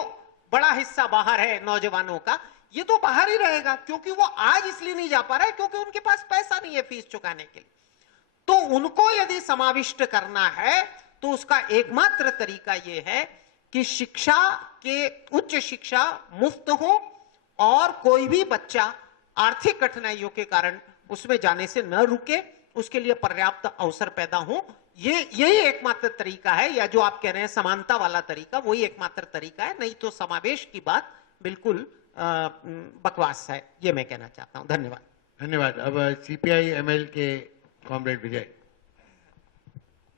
बड़ा हिस्सा बाहर है नौजवानों का, ये तो बाहर ही रहेगा, क्योंकि वो आज इसलिए नहीं जा पा रहा है क्योंकि उनके पास पैसा नहीं है फीस चुकाने के लिए। तो उनको यदि समाविष्ट करना है तो उसका एकमात्र तरीका यह है कि शिक्षा के, उच्च शिक्षा मुफ्त हो और कोई भी बच्चा आर्थिक कठिनाइयों के कारण उसमें जाने से न रुके, उसके लिए पर्याप्त अवसर पैदा हो। यही एकमात्र तरीका है, या जो आप कह रहे हैं समानता वाला तरीका, वही एकमात्र तरीका है, नहीं तो समावेश की बात बिल्कुल बकवास है, ये मैं कहना चाहता हूं। धन्यवाद। धन्यवाद। अब CPI ML के कॉमरेड विजय।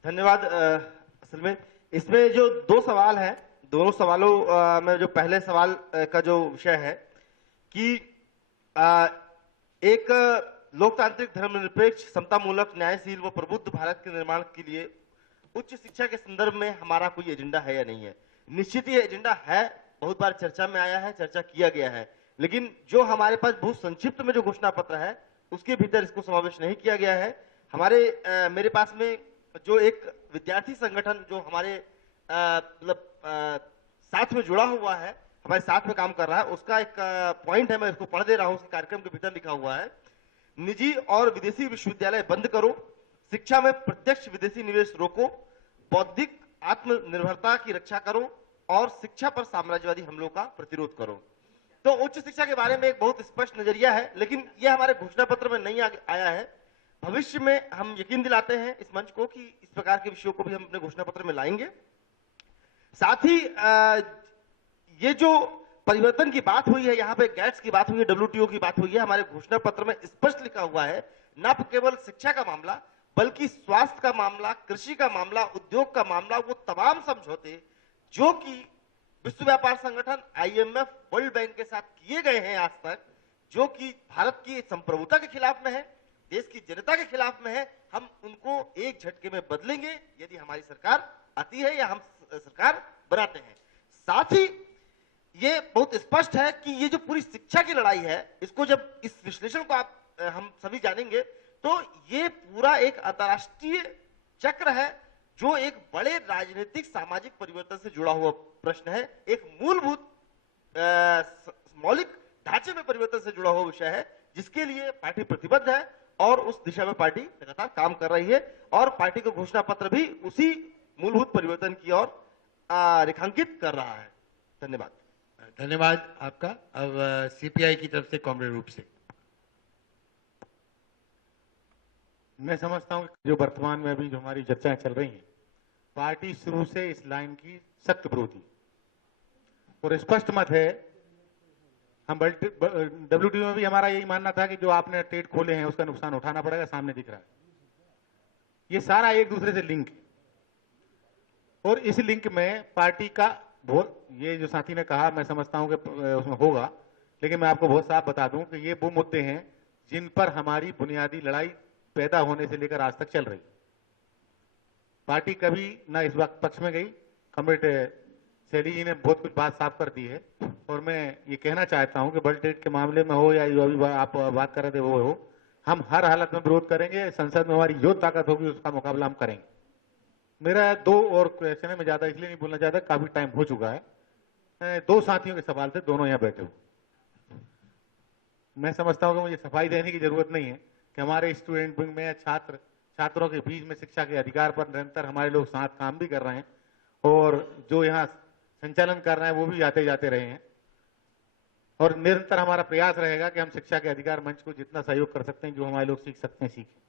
धन्यवाद। असल में इसमें जो 2 सवाल हैं, दोनों सवालों में जो पहले सवाल का जो विषय है कि एक लोकतांत्रिक, धर्मनिरपेक्ष, समतामूलक, न्यायशील व प्रबुद्ध भारत के निर्माण के लिए उच्च शिक्षा के संदर्भ में हमारा कोई एजेंडा है या नहीं है। निश्चित ये एजेंडा है, बहुत बार चर्चा में आया है, चर्चा किया गया है, लेकिन जो हमारे पास बहुत संक्षिप्त में जो घोषणा पत्र है उसके भीतर इसको समावेश नहीं किया गया है। मेरे पास में जो एक विद्यार्थी संगठन जो हमारे मतलब साथ में जुड़ा हुआ है, हमारे साथ में काम कर रहा है, उसका एक पॉइंट है, मैं इसको पढ़ दे रहा हूं। उसके कार्यक्रम के भीतर लिखा हुआ है, निजी और विदेशी विश्वविद्यालय बंद करो, शिक्षा में प्रत्यक्ष विदेशी निवेश रोको, बौद्धिक आत्मनिर्भरता की रक्षा करो और शिक्षा पर साम्राज्यवादी हमलों का प्रतिरोध करो। तो उच्च शिक्षा के बारे में एक बहुत स्पष्ट नजरिया है, लेकिन यह हमारे घोषणा पत्र में नहीं आया है। भविष्य में हम यकीन दिलाते हैं इस मंच को कि इस प्रकार के विषयों को भी हम अपने घोषणा पत्र में लाएंगे। साथ ही ये जो परिवर्तन की बात हुई है, यहाँ पे गैट्स की बात हुई है, WTO की बात हुई है, हमारे घोषणा पत्र में स्पष्ट लिखा हुआ है, न केवल शिक्षा का मामला बल्कि स्वास्थ्य का मामला, कृषि का मामला, उद्योग का मामला, वो तमाम समझौते जो कि विश्व व्यापार संगठन, IMF, वर्ल्ड बैंक के साथ किए गए हैं आज तक, जो कि भारत की संप्रभुता के खिलाफ में है, देश की जनता के खिलाफ में है, हम उनको एक झटके में बदलेंगे यदि हमारी सरकार आती है या हम सरकार बनाते हैं। साथ ही ये बहुत स्पष्ट है कि ये जो पूरी शिक्षा की लड़ाई है, इसको जब इस विश्लेषण को हम सभी जानेंगे तो ये पूरा एक अंतरराष्ट्रीय चक्र है जो एक बड़े राजनीतिक सामाजिक परिवर्तन से जुड़ा हुआ प्रश्न है, एक मूलभूत मौलिक ढांचे में परिवर्तन से जुड़ा हुआ विषय है, जिसके लिए पार्टी प्रतिबद्ध है और उस दिशा में पार्टी लगातार काम कर रही है और पार्टी का घोषणा पत्र भी उसी मूलभूत परिवर्तन की ओर रेखांकित कर रहा है। धन्यवाद। धन्यवाद आपका। अब CPI की तरफ से कॉमरेड रूप से। मैं समझता हूं कि जो वर्तमान में अभी जो हमारी चर्चाएं चल रही हैं, पार्टी शुरू से इस लाइन की सख्त विरोधी और स्पष्ट मत है। हम WTO में भी हमारा यही मानना था कि जो आपने ट्रेड खोले हैं उसका नुकसान उठाना पड़ेगा, सामने दिख रहा है। ये सारा एक दूसरे से लिंक है और इस लिंक में पार्टी का बहुत, ये जो साथी ने कहा मैं समझता हूं कि उसमें होगा, लेकिन मैं आपको बहुत साफ बता दूं कि ये वो मुद्दे हैं जिन पर हमारी बुनियादी लड़ाई पैदा होने से लेकर आज तक चल रही। पार्टी कभी ना इस वक्त पक्ष में गई। कॉमरेड सैली जी ने बहुत कुछ बात साफ कर दी है और मैं ये कहना चाहता हूं कि वर्ल्ड ट्रेड के मामले में हो या जो अभी आप बात कर रहे थे वो हो, हम हर हालत में विरोध करेंगे। संसद में हमारी जो ताकत होगी उसका मुकाबला हम करेंगे। मेरा 2 और क्वेश्चन है, मैं ज्यादा इसलिए नहीं बोलना चाहता, काफी टाइम हो चुका है। 2 साथियों के सवाल थे, दोनों यहाँ बैठे हो। मैं समझता हूं कि मुझे सफाई देने की जरूरत नहीं है कि हमारे स्टूडेंट विंग में छात्रों के बीच में शिक्षा के अधिकार पर निरंतर हमारे लोग साथ काम भी कर रहे हैं और जो यहाँ संचालन कर रहे हैं वो भी आते जाते रहे हैं और निरंतर हमारा प्रयास रहेगा कि हम शिक्षा के अधिकार मंच को जितना सहयोग कर सकते हैं, जो हमारे लोग सीख सकते हैं सीखें।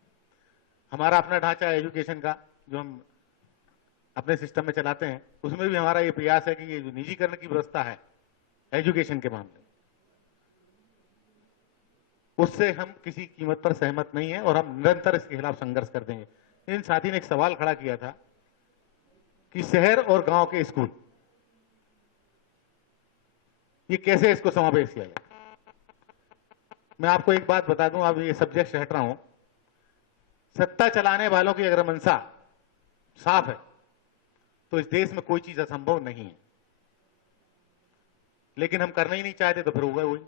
हमारा अपना ढांचा है एजुकेशन का, जो हम अपने सिस्टम में चलाते हैं, उसमें भी हमारा ये प्रयास है कि ये जो निजीकरण की व्यवस्था है एजुकेशन के मामले, उससे हम किसी कीमत पर सहमत नहीं है और हम निरंतर इसके खिलाफ संघर्ष कर देंगे। इन साथी ने एक सवाल खड़ा किया था कि शहर और गांव के स्कूल, ये कैसे इसको समावेश किया जाए। मैं आपको एक बात बता दूं, अब ये सब्जेक्ट से हट रहा हूं। सत्ता चलाने वालों की अगर मंशा साफ है तो इस देश में कोई चीज असंभव नहीं है, लेकिन हम करना ही नहीं चाहते तो फिर होगा वही।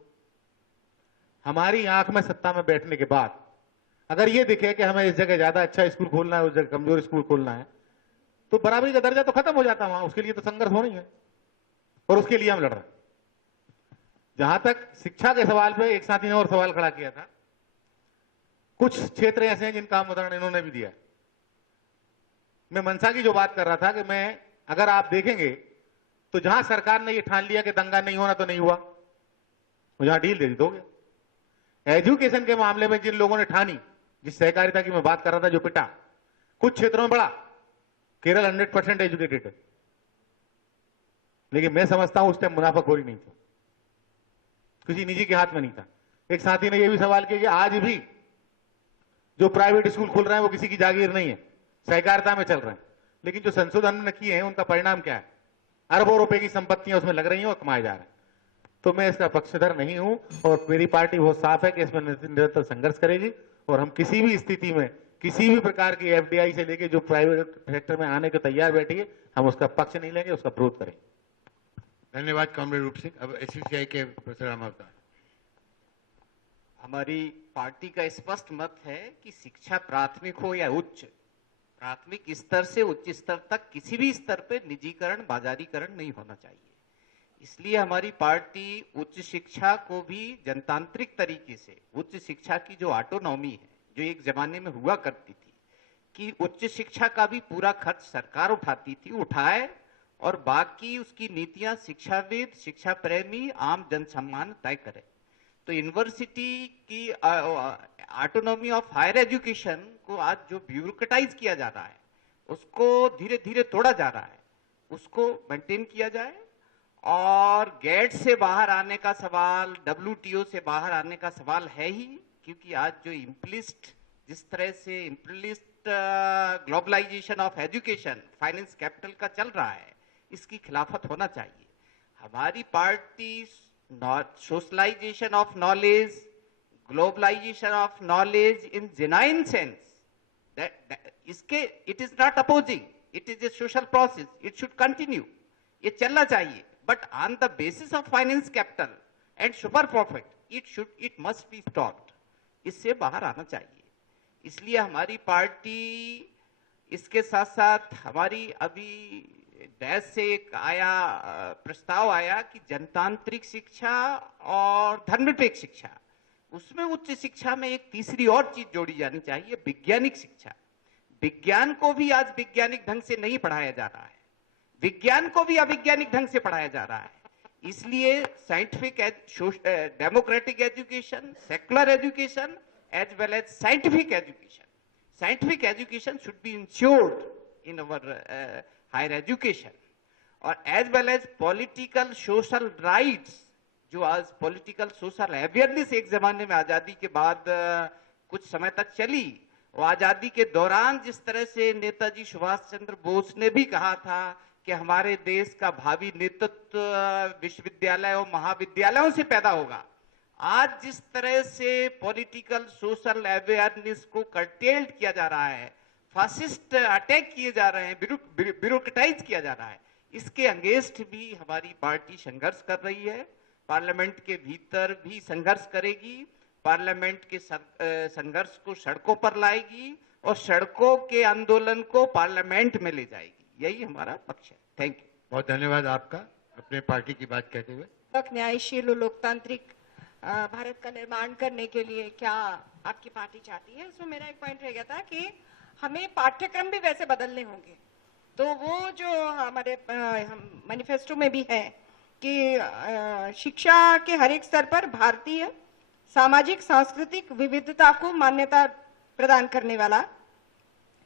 हमारी आंख में सत्ता में बैठने के बाद अगर ये दिखे कि हमें इस जगह ज्यादा अच्छा स्कूल खोलना है, उस जगह कमजोर स्कूल खोलना है, तो बराबरी का दर्जा तो खत्म हो जाता वहां। उसके लिए तो संघर्ष होनी है और उसके लिए हम लड़ रहे हैं। जहां तक शिक्षा के सवाल पे एक साथी ने और सवाल खड़ा किया था, कुछ क्षेत्र ऐसे हैं जिनका उदाहरण इन्होंने भी दिया। मैं मनसा की जो बात कर रहा था कि मैं, अगर आप देखेंगे तो जहां सरकार ने ये ठान लिया कि दंगा नहीं होना तो नहीं हुआ, जहां डील दे दोगे। एजुकेशन के मामले में जिन लोगों ने ठानी, जिस सहकारिता की मैं बात कर रहा था जो पिटा, कुछ क्षेत्रों में बड़ा, केरल 100% एजुकेटेड है, लेकिन मैं समझता हूं उस टाइम मुनाफाखोरी नहीं थी, किसी निजी के हाथ में नहीं था। एक साथी ने यह भी सवाल किया कि आज भी जो प्राइवेट स्कूल खुल रहे हैं वो किसी की जागीर नहीं है, सहकारिता में चल रहे हैं, लेकिन जो संशोधन किए हैं उनका परिणाम क्या है? अरबों रुपए की संपत्तियां उसमें लग रही हैं और कमाए जा रहे हैं। तो मैं इसका पक्षधर नहीं हूं और मेरी पार्टी बहुत साफ है कि इसमें निरंतर संघर्ष करेगी और हम किसी भी स्थिति में किसी भी प्रकार की FDI से लेके जो प्राइवेट सेक्टर में आने को तैयार बैठी है, हम उसका पक्ष नहीं लेंगे, उसका विरोध करेंगे। धन्यवाद कॉमरेड रूप सिंह। अब SCCI के प्रोफेसर रामावतार। हमारी पार्टी का स्पष्ट मत है कि शिक्षा प्राथमिक हो या उच्च, प्राथमिक स्तर से उच्च स्तर तक किसी भी स्तर पर निजीकरण, बाजारीकरण नहीं होना चाहिए। इसलिए हमारी पार्टी उच्च शिक्षा को भी जनतांत्रिक तरीके से, उच्च शिक्षा की जो ऑटोनॉमी है, जो एक जमाने में हुआ करती थी कि उच्च शिक्षा का भी पूरा खर्च सरकार उठाती थी, उठाए और बाकी उसकी नीतियां शिक्षाविद, शिक्षा प्रेमी, आम जनसम्मान तय करे। तो यूनिवर्सिटी की ऑटोनॉमी ऑफ हायर एजुकेशन को आज जो ब्यूरोक्रेटाइज किया जा रहा है, उसको धीरे धीरे तोड़ा जा रहा है, उसको मेंटेन किया जाए। और गेट से बाहर आने का सवाल, WTO से बाहर आने का सवाल है ही, क्योंकि आज जो इम्प्लिस्ट, जिस तरह से इम्प्लिस्ट globalisation of education, finance capital का चल रहा है, इसकी खिलाफत होना चाहिए। हमारी party socialisation of knowledge, globalisation of knowledge in genuine sense, इसके it is not opposing, it is a social process, it should continue, ये चलना चाहिए, but on the basis of finance capital and super profit it must be stopped. इससे बाहर आना चाहिए। इसलिए हमारी पार्टी, इसके साथ साथ हमारी अभी डैश से एक प्रस्ताव आया कि जनतांत्रिक शिक्षा और धर्मनिरपेक्ष शिक्षा, उसमें उच्च शिक्षा में एक तीसरी और चीज जोड़ी जानी चाहिए, वैज्ञानिक शिक्षा। विज्ञान को भी आज वैज्ञानिक ढंग से नहीं पढ़ाया जा रहा है, विज्ञान को भी अवैज्ञानिक ढंग से पढ़ाया जा रहा है। इसलिए scientific, democratic education, secular education as well as scientific education should be ensured in our higher education, और as well as political social rights, जो आज पॉलिटिकल सोशल अवेयरनेस एक जमाने में आजादी के बाद कुछ समय तक चली, और आजादी के दौरान जिस तरह से नेताजी सुभाष चंद्र बोस ने भी कहा था कि हमारे देश का भावी नेतृत्व विश्वविद्यालय और महाविद्यालयों से पैदा होगा, आज जिस तरह से पॉलिटिकल सोशल अवेयरनेस को कर्टेल्ड किया जा रहा है, फासिस्ट अटैक किए जा रहे हैं, ब्यूरोक्रेटाइज किया जा रहा है, इसके अगेंस्ट भी हमारी पार्टी संघर्ष कर रही है। पार्लियामेंट के भीतर भी संघर्ष करेगी, पार्लियामेंट के संघर्ष को सड़कों पर लाएगी और सड़कों के आंदोलन को पार्लियामेंट में ले जाएगी। यही हमारा पक्ष है। Thank you. बहुत धन्यवाद आपका, अपने पार्टी की बात कहते हुए। न्यायशील और लोकतांत्रिक भारत का निर्माण करने के लिए क्या आपकी पार्टी चाहती है, उसमें मेरा एक पॉइंट रह गया था कि हमें पाठ्यक्रम भी वैसे बदलने होंगे। तो वो जो हमारे मैनिफेस्टो में भी है कि शिक्षा के हर एक स्तर पर भारतीय सामाजिक सांस्कृतिक विविधता को मान्यता प्रदान करने वाला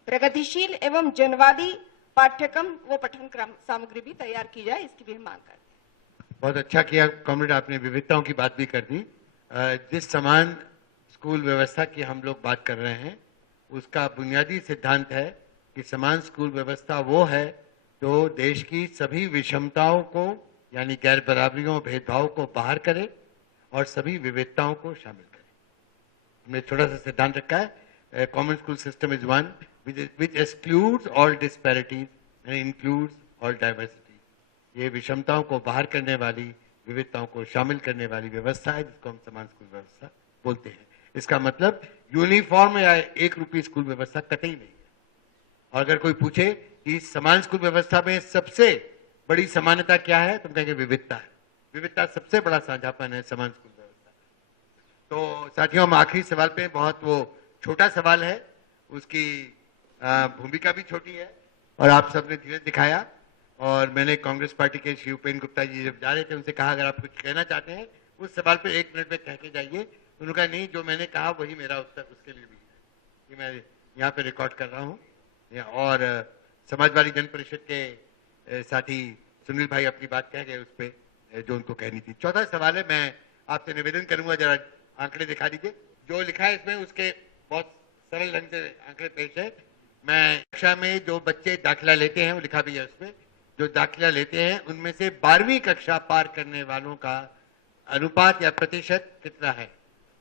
प्रगतिशील एवं जनवादी पाठ्यक्रम व पठन क्रम सामग्री भी तैयार की जाए, इसकी भी हम मांग करते हैं। बहुत अच्छा किया कॉमरेड, आपने विविधताओं की बात भी कर दी। जिस समान स्कूल व्यवस्था की हम लोग बात कर रहे हैं, उसका बुनियादी सिद्धांत है कि समान स्कूल व्यवस्था वो है जो देश की सभी विषमताओं को, यानी गैर बराबरियों, भेदभाव को बाहर करे और सभी विविधताओं को शामिल करे। हमने छोटा सा सिद्धांत रखा है, common school system is one which excludes all disparities and includes all diversity। ये विषमताओं को बाहर करने वाली, विविधताओं को शामिल करने वाली व्यवस्था है, जिसको हम समान स्कूल व्यवस्था बोलते हैं। इसका मतलब यूनिफॉर्म या एक रूपी स्कूल व्यवस्था कतई नहीं है। और अगर कोई पूछे कि समान स्कूल व्यवस्था में सबसे बड़ी समानता क्या है, तो हम कहेंगे विविधता है। विविधता सबसे बड़ा साझापन है समान स्कूल व्यवस्था। तो साथियों, हम आखिरी सवाल पे, बहुत वो छोटा सवाल है, उसकी भूमिका भी छोटी है और आप सबने धीरज दिखाया। और मैंने कांग्रेस पार्टी के श्री उपेंद्र गुप्ता जी जब जा रहे थे, उनसे कहा अगर आप कुछ कहना चाहते हैं उस सवाल पे 1 मिनट में कह के जाइए। उन्होंने कहा नहीं, जो मैंने कहा वही मेरा उत्तर उसके लिए भी है, कि मैं यहाँ पे रिकॉर्ड कर रहा हूँ। और समाजवादी जन परिषद के साथी सुनील भाई अपनी बात कह गए उस पर जो उनको कहनी थी। चौथा सवाल है, मैं आपसे निवेदन करूंगा जरा आंकड़े दिखा दीजिए। जो लिखा है इसमें उसके बहुत सरल ढंग से आंकड़े पेश है। मैं कक्षा में जो बच्चे दाखिला लेते हैं, वो लिखा भी है उसमें, जो दाखिला लेते हैं उनमें से 12वीं कक्षा पार करने वालों का अनुपात या प्रतिशत कितना है।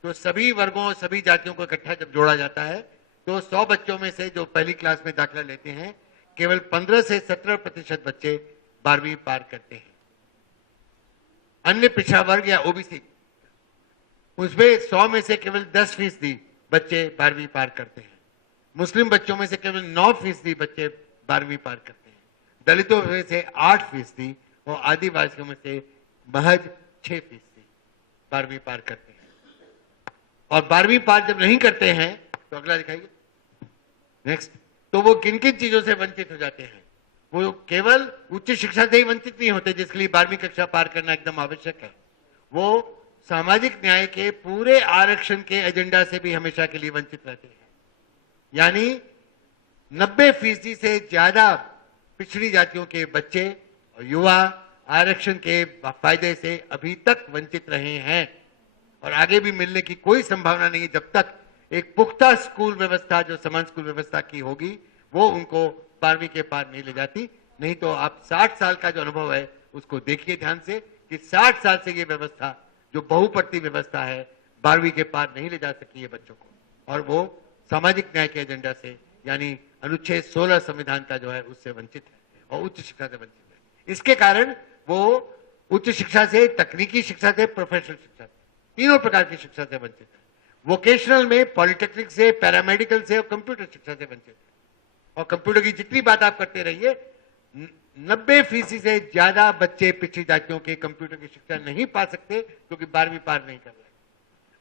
तो सभी वर्गों, सभी जातियों को इकट्ठा जब जोड़ा जाता है तो 100 बच्चों में से जो पहली क्लास में दाखिला लेते हैं, केवल 15 से 17% बच्चे 12वीं पार करते हैं। अन्य पिछड़ा वर्ग या ओबीसी, उसमें 100 में से केवल 10% बच्चे 12वीं पार करते हैं। मुस्लिम बच्चों में से केवल 9% बच्चे 12वीं पार करते हैं। दलितों में से 8% और आदिवासियों में से महज 6% 12वीं पार करते हैं। और 12वीं पार जब नहीं करते हैं तो अगला दिखाइए, नेक्स्ट, तो वो किन किन चीजों से वंचित हो जाते हैं? वो केवल उच्च शिक्षा से ही वंचित नहीं होते, जिसके लिए 12वीं कक्षा पार करना एकदम आवश्यक है। वो सामाजिक न्याय के पूरे आरक्षण के एजेंडा से भी हमेशा के लिए वंचित रहते हैं। यानी 90% से ज्यादा पिछड़ी जातियों के बच्चे और युवा आरक्षण के फायदे से अभी तक वंचित रहे हैं और आगे भी मिलने की कोई संभावना नहीं है जब तक एक पुख्ता स्कूल व्यवस्था जो समान स्कूल व्यवस्था की होगी वो उनको 12वीं के पार नहीं ले जाती। नहीं तो आप 60 साल का जो अनुभव है उसको देखिए ध्यान से कि 60 साल से ये व्यवस्था जो बहुपट्टी व्यवस्था है 12वीं के पार नहीं ले जा सकी है बच्चों को, और वो सामाजिक न्याय के एजेंडा से यानी अनुच्छेद 16 संविधान का जो है उससे वंचित है और उच्च शिक्षा से वंचित है। इसके कारण वो उच्च शिक्षा से, तकनीकी शिक्षा से, प्रोफेशनल शिक्षा से, तीनों प्रकार की शिक्षा से वंचित है। वोकेशनल में पॉलिटेक्निक से, पैरामेडिकल से और कंप्यूटर शिक्षा से वंचित है। और कंप्यूटर की जितनी बात आप करते रहिए 90% से ज्यादा बच्चे पिछड़ी जातियों के कंप्यूटर की शिक्षा नहीं पा सकते क्योंकि 12वीं पार नहीं कर रहे।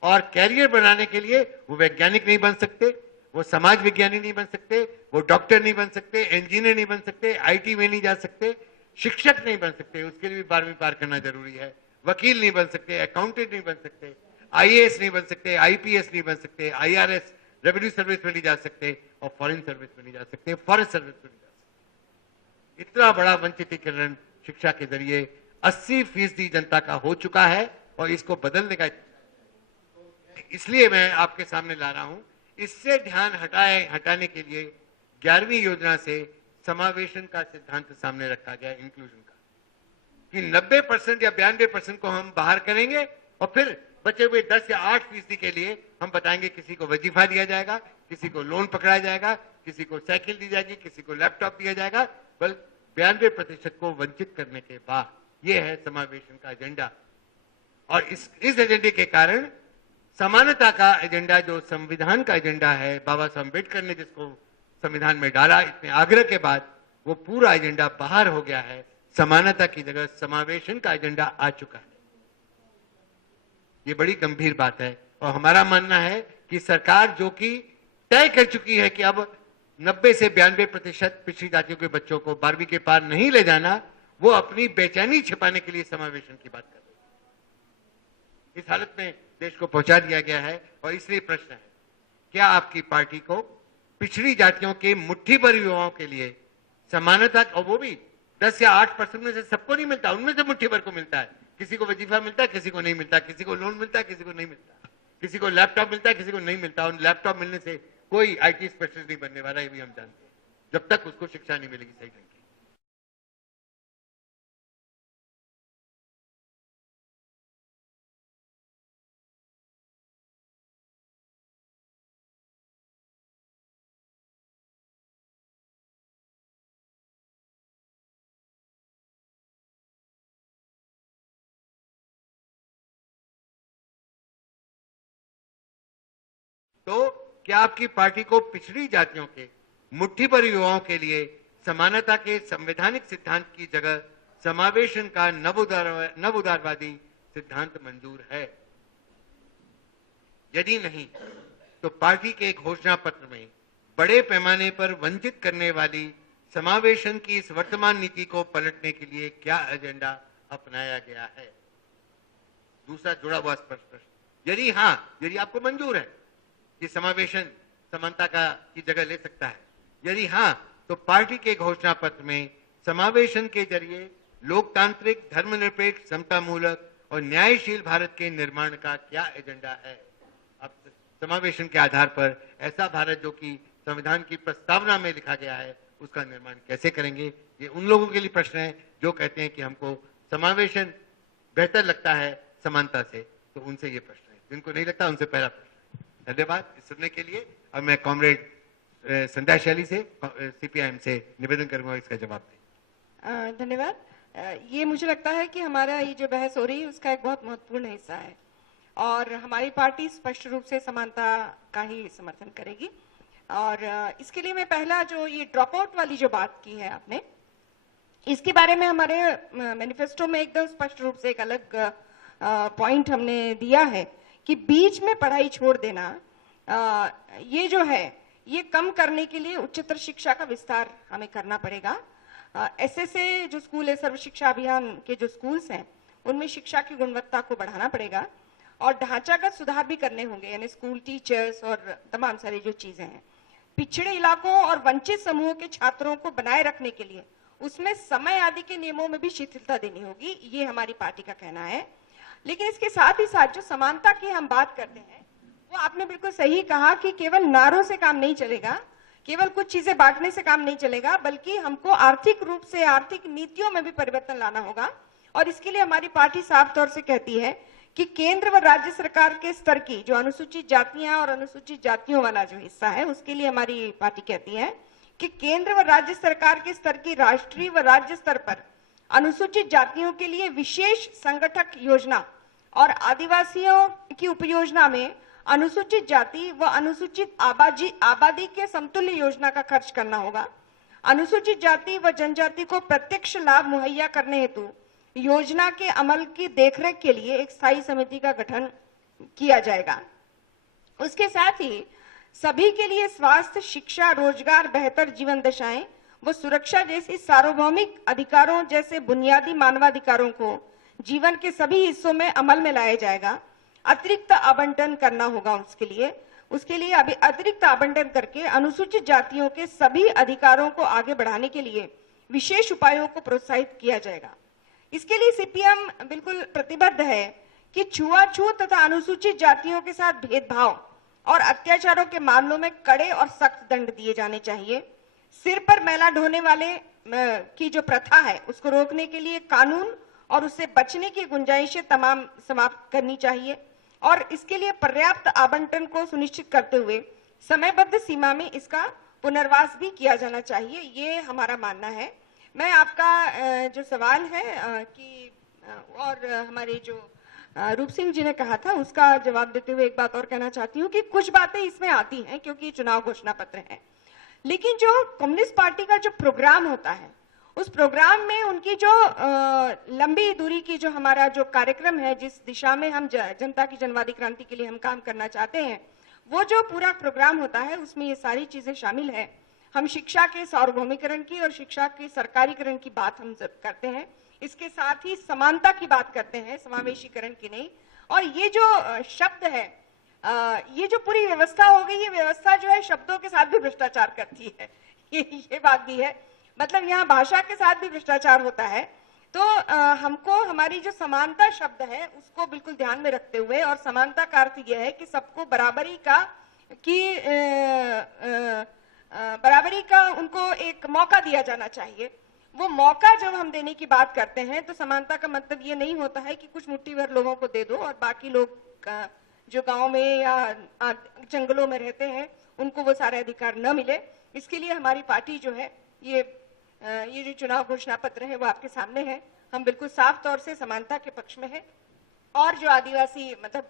और कैरियर बनाने के लिए वो वैज्ञानिक नहीं बन सकते, वो समाज विज्ञानी नहीं बन सकते, वो डॉक्टर नहीं बन सकते, इंजीनियर नहीं बन सकते, आईटी में नहीं जा सकते, शिक्षक नहीं बन सकते, उसके लिए भी 12वीं पार करना जरूरी है। वकील नहीं बन सकते, अकाउंटेंट नहीं बन सकते, आईएएस नहीं बन सकते, आईपीएस नहीं बन सकते, आईआरएस रेवेन्यू सर्विस में नहीं जा सकते और फॉरेन सर्विस में नहीं जा सकते, फॉरेस्ट सर्विस में नहीं जा सकते। इतना बड़ा वंचितीकरण शिक्षा के जरिए 80% जनता का हो चुका है और इसको बदलने का इसलिए मैं आपके सामने ला रहा हूं। इससे ध्यान हटाने के लिए 11वीं योजना से समावेशन का सिद्धांत सामने रखा गया, इंक्लूजन का, कि 90% या 92% को हम बाहर करेंगे और फिर बचे हुए 10 या 8% के लिए हम बताएंगे किसी को वजीफा दिया जाएगा, किसी को लोन पकड़ाया जाएगा, किसी को साइकिल दी जाएगी, किसी को लैपटॉप दिया जाएगा। बल 92% को वंचित करने के बाद यह है समावेशन का एजेंडा। और इस एजेंडे के कारण समानता का एजेंडा जो संविधान का एजेंडा है, बाबा साहब अम्बेडकर ने जिसको संविधान में डाला इतने आग्रह के बाद, वो पूरा एजेंडा बाहर हो गया है। समानता की जगह समावेशन का एजेंडा आ चुका है। ये बड़ी गंभीर बात है और हमारा मानना है कि सरकार जो कि तय कर चुकी है कि अब 90 से 92% पिछड़ी जातियों के बच्चों को 12वीं के पार नहीं ले जाना, वो अपनी बेचैनी छिपाने के लिए समावेशन की बात कर रही है। इस हालत में देश को पहुंचा दिया गया है और इसलिए प्रश्न है, क्या आपकी पार्टी को पिछड़ी जातियों के मुट्ठी भर युवाओं के लिए समानता, और वो भी 10 या 8% में से सबको नहीं मिलता, उनमें से मुट्ठी भर को मिलता है। किसी को वजीफा मिलता है, किसी को नहीं मिलता, किसी को लोन मिलता है, किसी को नहीं मिलता, किसी को लैपटॉप मिलता है, किसी को नहीं मिलता। और लैपटॉप मिलने से कोई आईटी स्पेशलिस्ट नहीं बनने वाला, ये भी हम जानते हैं, जब तक उसको शिक्षा नहीं मिलेगी सही ढंग की। तो क्या आपकी पार्टी को पिछड़ी जातियों के मुट्ठी भर युवाओं के लिए समानता के संवैधानिक सिद्धांत की जगह समावेशन का नव उदारवादी सिद्धांत मंजूर है? यदि नहीं तो पार्टी के घोषणा पत्र में बड़े पैमाने पर वंचित करने वाली समावेशन की इस वर्तमान नीति को पलटने के लिए क्या एजेंडा अपनाया गया है? दूसरा जुड़ा हुआ स्पष्ट प्रश्न, यदि हां, यदि आपको मंजूर है कि समावेशन समानता की जगह ले सकता है, यदि हां तो पार्टी के घोषणा पत्र में समावेशन के जरिए लोकतांत्रिक, धर्मनिरपेक्ष, समतामूलक और न्यायशील भारत के निर्माण का क्या एजेंडा है? अब समावेशन के आधार पर ऐसा भारत जो कि संविधान की प्रस्तावना में लिखा गया है उसका निर्माण कैसे करेंगे? ये उन लोगों के लिए प्रश्न है जो कहते हैं कि हमको समावेशन बेहतर लगता है समानता से, तो उनसे ये प्रश्न है। जिनको नहीं लगता उनसे पहला प्रश्न। धन्यवाद सुनने के लिए। और मैं कॉमरेड संध्या शैली से, सीपीआईएम से निवेदन करूंगा इसका जवाब दें। धन्यवाद। ये मुझे लगता है कि हमारा ये जो बहस हो रही है उसका एक बहुत महत्वपूर्ण हिस्सा है और हमारी पार्टी स्पष्ट रूप से समानता का ही समर्थन करेगी। और इसके लिए मैं पहला जो ये ड्रॉप आउट वाली जो बात की है आपने, इसके बारे में हमारे मैनिफेस्टो में एकदम स्पष्ट रूप से एक अलग पॉइंट हमने दिया है कि बीच में पढ़ाई छोड़ देना, ये जो है ये कम करने के लिए उच्चतर शिक्षा का विस्तार हमें करना पड़ेगा। एसएसए जो स्कूल है, सर्व शिक्षा अभियान के जो स्कूल्स हैं, उनमें शिक्षा की गुणवत्ता को बढ़ाना पड़ेगा और ढांचागत सुधार भी करने होंगे, यानी स्कूल टीचर्स और तमाम सारी जो चीजें हैं। पिछड़े इलाकों और वंचित समूहों के छात्रों को बनाए रखने के लिए उसमें समय आदि के नियमों में भी शिथिलता देनी होगी, ये हमारी पार्टी का कहना है। लेकिन इसके साथ ही साथ जो समानता की हम बात करते हैं, वो आपने बिल्कुल सही कहा कि केवल नारों से काम नहीं चलेगा, केवल कुछ चीजें बांटने से काम नहीं चलेगा, बल्कि हमको आर्थिक रूप से आर्थिक नीतियों में भी परिवर्तन लाना होगा। और इसके लिए हमारी पार्टी साफ तौर से कहती है कि केंद्र व राज्य सरकार के स्तर की जो अनुसूचित जातियां और अनुसूचित जातियों वाला जो हिस्सा है, उसके लिए हमारी पार्टी कहती है कि केंद्र व राज्य सरकार के स्तर की राष्ट्रीय व राज्य स्तर पर अनुसूचित जातियों के लिए विशेष संगठक योजना और आदिवासियों की उपयोजना में अनुसूचित जाति व अनुसूचित आबादी के समतुल्य योजना का खर्च करना होगा। अनुसूचित जाति व जनजाति को प्रत्यक्ष लाभ मुहैया करने हेतु योजना के अमल की देखरेख के लिए एक स्थायी समिति का गठन किया जाएगा। उसके साथ ही सभी के लिए स्वास्थ्य, शिक्षा, रोजगार, बेहतर जीवन दशाएं व सुरक्षा जैसी सार्वभौमिक अधिकारों जैसे बुनियादी मानवाधिकारों को जीवन के सभी हिस्सों में अमल में लाया जाएगा। अतिरिक्त आवंटन करना होगा उसके लिए अभी अतिरिक्त आवंटन करके अनुसूचित जातियों के सभी अधिकारों को आगे बढ़ाने के लिए विशेष उपायों को प्रोत्साहित किया जाएगा। इसके लिए सीपीएम बिल्कुल प्रतिबद्ध है कि छुआछूत तथा अनुसूचित जातियों के साथ भेदभाव और अत्याचारों के मामलों में कड़े और सख्त दंड दिए जाने चाहिए। सिर पर मैला ढोने वाले की जो प्रथा है, उसको रोकने के लिए कानून और उससे बचने की गुंजाइशें तमाम समाप्त करनी चाहिए और इसके लिए पर्याप्त आवंटन को सुनिश्चित करते हुए समयबद्ध सीमा में इसका पुनर्वास भी किया जाना चाहिए, ये हमारा मानना है। मैं आपका जो सवाल है कि और हमारे जो रूप सिंह जी ने कहा था, उसका जवाब देते हुए एक बात और कहना चाहती हूँ कि कुछ बातें इसमें आती हैं क्योंकि चुनाव घोषणा पत्र है, लेकिन जो कम्युनिस्ट पार्टी का जो प्रोग्राम होता है, उस प्रोग्राम में उनकी जो लंबी दूरी की जो हमारा जो कार्यक्रम है, जिस दिशा में हम जनता की जनवादी क्रांति के लिए हम काम करना चाहते हैं, वो जो पूरा प्रोग्राम होता है उसमें ये सारी चीजें शामिल है। हम शिक्षा के सार्वभौमिकरण की और शिक्षा के सरकारीकरण की बात हम करते हैं, इसके साथ ही समानता की बात करते हैं, समावेशीकरण की नहीं। और ये जो शब्द है, ये जो पूरी व्यवस्था हो गई, ये व्यवस्था जो है शब्दों के साथ भी भ्रष्टाचार करती है, ये बात भी है। मतलब यहाँ भाषा के साथ भी भ्रष्टाचार होता है। तो हमको हमारी जो समानता शब्द है उसको बिल्कुल ध्यान में रखते हुए, और समानता का अर्थ यह है कि सबको बराबरी का उनको एक मौका दिया जाना चाहिए। वो मौका जब हम देने की बात करते हैं तो समानता का मतलब ये नहीं होता है कि कुछ मुट्ठी भर लोगों को दे दो और बाकी लोग जो गांव में या जंगलों में रहते हैं उनको वो सारे अधिकार न मिले। इसके लिए हमारी पार्टी जो है ये जो चुनाव घोषणा पत्र है वो आपके सामने है। हम बिल्कुल साफ तौर से समानता के पक्ष में है और जो आदिवासी मतलब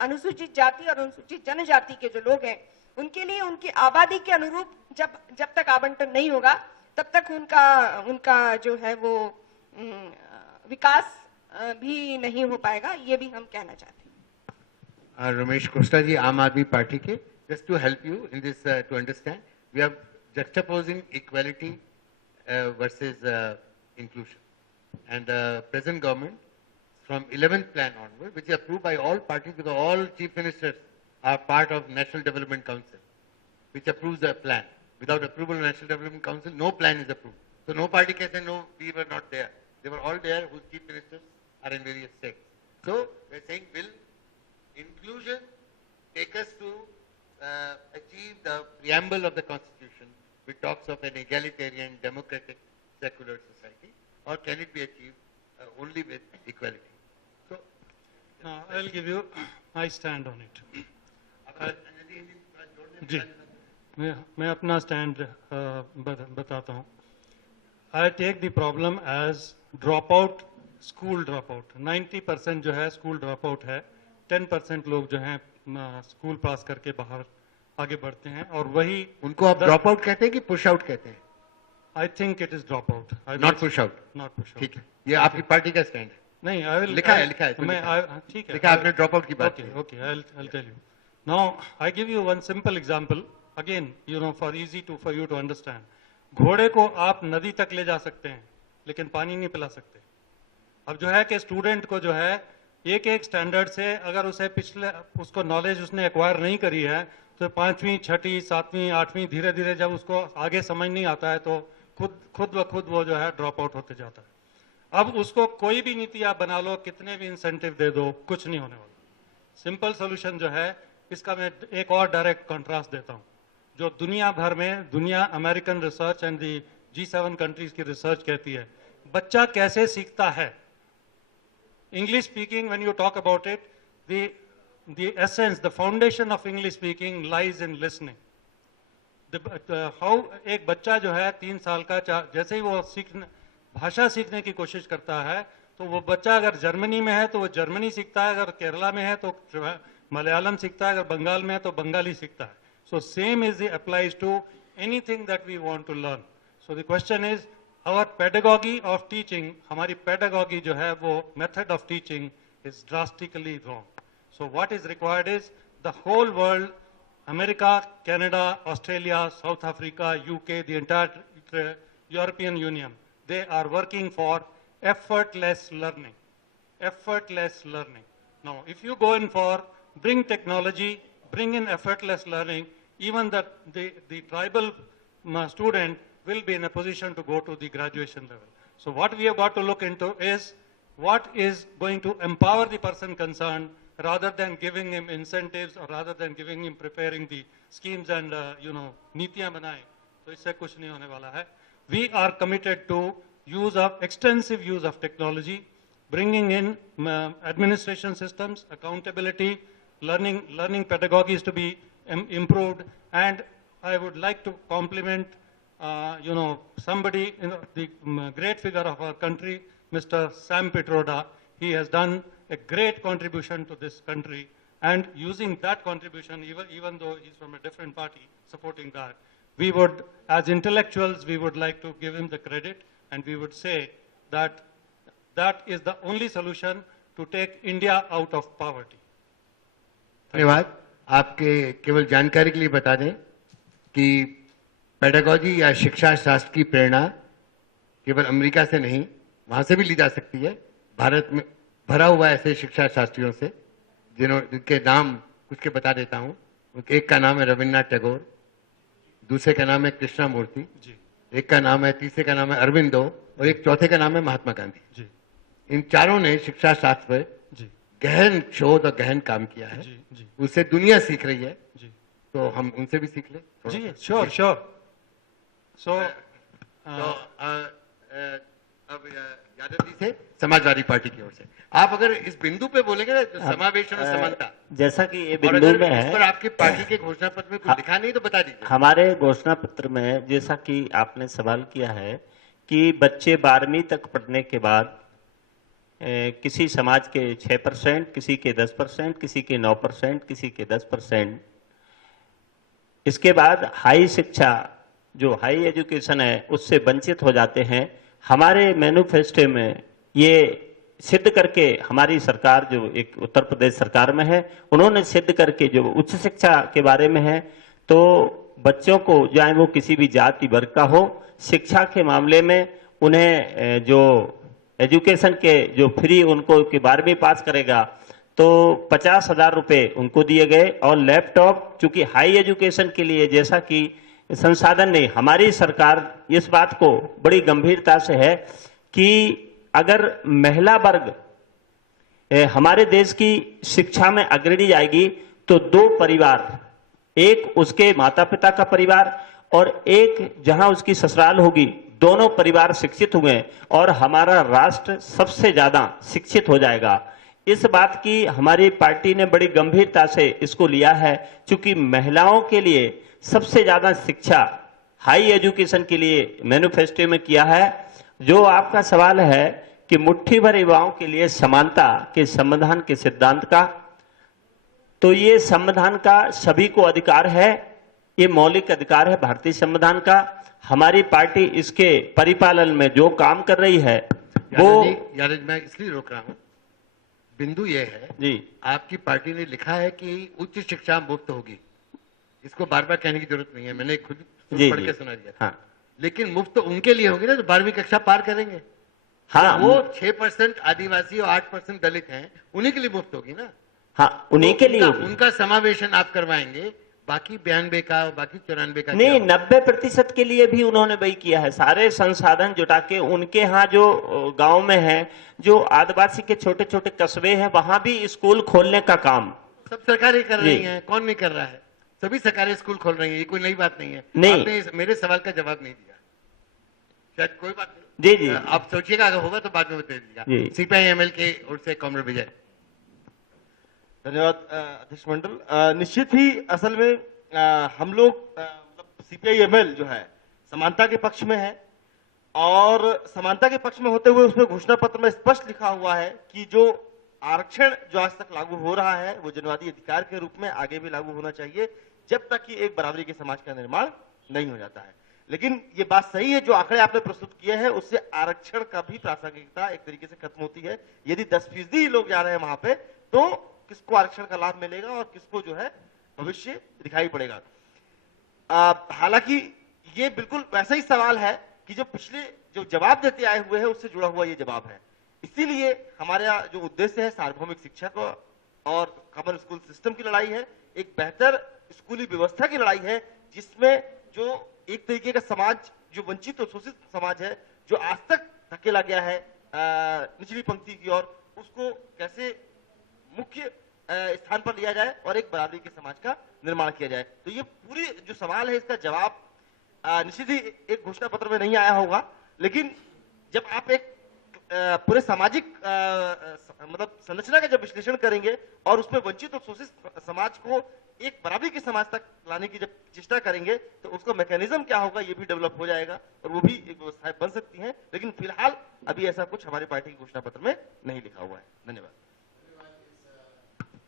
अनुसूचित जाति और अनुसूचित जनजाति के जो लोग हैं उनके लिए उनकी आबादी के अनुरूप जब तक आवंटन नहीं होगा तब तक उनका जो है वो विकास भी नहीं हो पाएगा, ये भी हम कहना चाहते हैं। रमेश कोस्टा जी, आम आदमी पार्टी के, just to help you in this to understand, we are juxtaposing equality versus inclusion, and the present government from 11th plan onward, which is approved by all parties because all chief ministers are part of National Development Council, which approves the plan. Without approval of National Development Council, no plan is approved. So no party can say, no, we were not there. They were all there whose chief ministers are in various states. So we are saying, will inclusion take us to achieve the preamble of the Constitution, which talks of an egalitarian, democratic, secular society, or can it be achieved only with equality? So, I'll give you my stand on it. जी, मैं अपना stand बताता हूँ। I take the problem as drop out, school drop out. 90% जो है school drop out है, 10% लोग जो हैं स्कूल पास करके बाहर आगे बढ़ते हैं, और वही उनको आप ड्रॉप आउट कहते हैं कि पुश आउट कहते हैं? I think it is dropout. Not push out. Not push out. ठीक है, ये आपकी पार्टी का स्टैंड है। नहीं, I will. लिखा है, लिखा है, मैं ठीक है। लिखा है, आपने ड्रॉप आउट की बात की। Okay, I'll tell you. Now, I give you one simple example. Again, for you to understand. घोड़े को आप नदी तक ले जा सकते हैं, लेकिन पानी नहीं पिला सकते। अब जो है कि स्टूडेंट को जो है एक स्टैंडर्ड से अगर उसको नॉलेज उसने एक्वायर नहीं करी है, तो 5वीं, 6वीं, 7वीं, 8वीं धीरे धीरे जब उसको आगे समझ नहीं आता है तो खुद ब खुद वो जो है ड्रॉप आउट होते जाता है। अब उसको कोई भी नीति आप बना लो, कितने भी इंसेंटिव दे दो, कुछ नहीं होने वाला। सिंपल सोल्यूशन जो है, इसका मैं एक और डायरेक्ट कॉन्ट्रास्ट देता हूं, जो दुनिया भर में American research and the G7 countries की रिसर्च कहती है, बच्चा कैसे सीखता है। English speaking, when you talk about it, the essence, the foundation of English speaking lies in listening. How एक बच्चा जो है 3 साल का, जैसे ही वो भाषा सीखने की कोशिश करता है, तो वो बच्चा अगर जर्मनी में है तो वो जर्मनी सीखता है, अगर केरला में है तो मलयालम सीखता है, अगर बंगाल में है तो बंगाली सीखता है। So same is applies to anything that we want to learn. So the question is, our pedagogy of teaching, हमारी pedagogy जो है वो method of teaching is drastically wrong. So what is required is the whole world, America, Canada, Australia, South Africa, UK, the entire European Union, they are working for effortless learning. Effortless learning. Now, if you go in for bring technology, bring in effortless learning, even the tribal student will be in a position to go to the graduation level. So what we have got to look into is what is going to empower the person concerned, rather than giving him incentives or rather than giving him preparing the schemes and नीतियां बनाए, तो इससे कुछ नहीं होने वाला है। We are committed to extensive use of technology, bringing in administration systems, accountability, learning pedagogies to be improved, and I would like to compliment somebody, the great figure of our country, Mr. Sam Pitroda. He has done a great contribution to this country, and using that contribution, even though he's from a different party, supporting that, we would, as intellectuals, we would like to give him the credit, and we would say that that is the only solution to take India out of poverty. धन्यवाद। आपके केवल जानकारी के लिए बता दें कि pedagogy या शिक्षा शास्त्र की प्रेरणा केवल अमेरिका से नहीं, वहां से भी ली जा सकती है। भारत में भरा हुआ ऐसे शिक्षा शास्त्रियों से जिनके नाम कुछ के बता देता हूं। एक का नाम है रविन्द्रनाथ टैगोर, दूसरे का नाम है कृष्णा मूर्ति, एक का नाम है, तीसरे का नाम है अरविंदो, और एक चौथे का नाम है महात्मा गांधी। इन चारों ने शिक्षा शास्त्र पर गहन शोध और गहन काम किया है। उससे दुनिया सीख रही है, तो हम उनसे भी सीख ले। जी, श्योर। सो अब यादव जी से समाजवादी पार्टी की ओर से आप अगर इस बिंदु पे बोलेंगे ना, तो समावेश और समानता, जैसा कि ये बिंदु में है, इस पर आपके पार्टी के घोषणा पत्र में कुछ लिखा नहीं तो बता दीजिए। हमारे घोषणा पत्र में, जैसा कि आपने सवाल किया है कि बच्चे 12वीं तक पढ़ने के बाद किसी समाज के 6%, किसी के 10%, किसी के 9%, किसी के 10%, इसके बाद हाई शिक्षा, जो हाई एजुकेशन है, उससे वंचित हो जाते हैं। हमारे मैनिफेस्टो में ये सिद्ध करके, हमारी सरकार जो एक उत्तर प्रदेश सरकार में है, उन्होंने सिद्ध करके जो उच्च शिक्षा के बारे में है, तो बच्चों को, चाहे वो किसी भी जाति वर्ग का हो, शिक्षा के मामले में उन्हें जो एजुकेशन के जो फ्री उनको कि 12वीं पास करेगा तो 50,000 रुपये उनको दिए गए, और लैपटॉप, चूंकि हाई एजुकेशन के लिए जैसा कि संसाधन नहीं, हमारी सरकार इस बात को बड़ी गंभीरता से है कि अगर महिला वर्ग हमारे देश की शिक्षा में अग्रणी आएगी तो 2 परिवार, एक उसके माता पिता का परिवार और एक जहां उसकी ससुराल होगी, दोनों परिवार शिक्षित हुए और हमारा राष्ट्र सबसे ज्यादा शिक्षित हो जाएगा। इस बात की हमारी पार्टी ने बड़ी गंभीरता से इसको लिया है, क्योंकि महिलाओं के लिए सबसे ज्यादा शिक्षा हाई एजुकेशन के लिए मैनिफेस्टो में किया है। जो आपका सवाल है कि मुट्ठी भर युवाओं के लिए समानता के संविधान के सिद्धांत का, तो ये संविधान का सभी को अधिकार है, ये मौलिक अधिकार है भारतीय संविधान का। हमारी पार्टी इसके परिपालन में जो काम कर रही है वो यार मैं इसलिए रोक रहा हूँ, बिंदु ये है जी, आपकी पार्टी ने लिखा है कि उच्च शिक्षा मुफ्त होगी, इसको बार बार कहने की जरूरत नहीं है, मैंने खुद पढ़ के सुना दिया। हाँ, लेकिन मुफ्त उनके लिए होगी ना जो 12वीं कक्षा पार करेंगे। हाँ, वो 6% आदिवासी और 8% दलित हैं, उन्हीं के लिए मुफ्त होगी ना। हाँ, उन्हीं के लिए होगी। उनका समावेशन आप करवाएंगे, बाकी 92 का, बाकी 94 का नहीं, 90% के लिए भी उन्होंने वही किया है। सारे संसाधन जुटा के उनके यहाँ जो गांव में है, जो आदिवासी के छोटे छोटे कस्बे हैं, वहां भी स्कूल खोलने का काम सब सरकारें कर रही हैं। कौन नहीं कर रहा है? सभी सरकारें स्कूल खोल रही हैं, ये कोई नई बात नहीं है। नहीं, आपने मेरे सवाल का जवाब नहीं दिया, शायद कोई बात नहीं। जी जी, आप सोचिएगा, अगर होगा तो बाद में बता दीजिएगा। CPI-ML के ओर से कॉमरेड विजय। धन्यवाद अध्यक्ष मंडल। निश्चित ही असल में हम लोग CPI-ML जो है समानता के पक्ष में है, और समानता के पक्ष में होते हुए उसमें घोषणा पत्र में स्पष्ट लिखा हुआ है कि जो आरक्षण जो आज तक लागू हो रहा है वो जनवादी अधिकार के रूप में आगे भी लागू होना चाहिए, जब तक कि एक बराबरी के समाज का निर्माण नहीं हो जाता है। लेकिन ये बात सही है, जो आंकड़े आपने प्रस्तुत किए हैं उससे आरक्षण का भी प्रासंगिकता एक तरीके से खत्म होती है। यदि 10% ही लोग जा रहे हैं वहां पे, तो किसको आरक्षण का लाभ मिलेगा और किसको जो है भविष्य दिखाई पड़ेगा। हालांकि ये बिल्कुल वैसा ही सवाल है कि जो पिछले जो जवाब देते आए हुए हैं उससे जुड़ा हुआ ये जवाब है। इसीलिए हमारा जो उद्देश्य है सार्वभौमिक शिक्षा को और कॉमन स्कूल सिस्टम की लड़ाई है, एक बेहतर स्कूली व्यवस्था की लड़ाई है, जिसमें जो एक तरीके का समाज जो वंचित और शोषित समाज है, जो आज तक धकेला गया है निचली पंक्ति की ओर, उसको कैसे मुख्य स्थान पर लिया जाए और एक बराबरी के समाज का निर्माण किया जाए। तो ये पूरी जो सवाल है इसका जवाब निश्चित ही एक घोषणा पत्र में नहीं आया होगा, लेकिन जब आप एक पूरे सामाजिक मतलब संरचना का जब विश्लेषण करेंगे और उसमें वंचित और शोषित समाज को एक बराबरी के समाज तक लाने की जब चेष्टा करेंगे तो उसका मैकेनिज्म क्या होगा ये भी डेवलप हो जाएगा और वो भी एक व्यवस्थाएं बन सकती हैं। लेकिन फिलहाल अभी ऐसा कुछ हमारी पार्टी की घोषणा पत्र में नहीं लिखा हुआ है। धन्यवाद।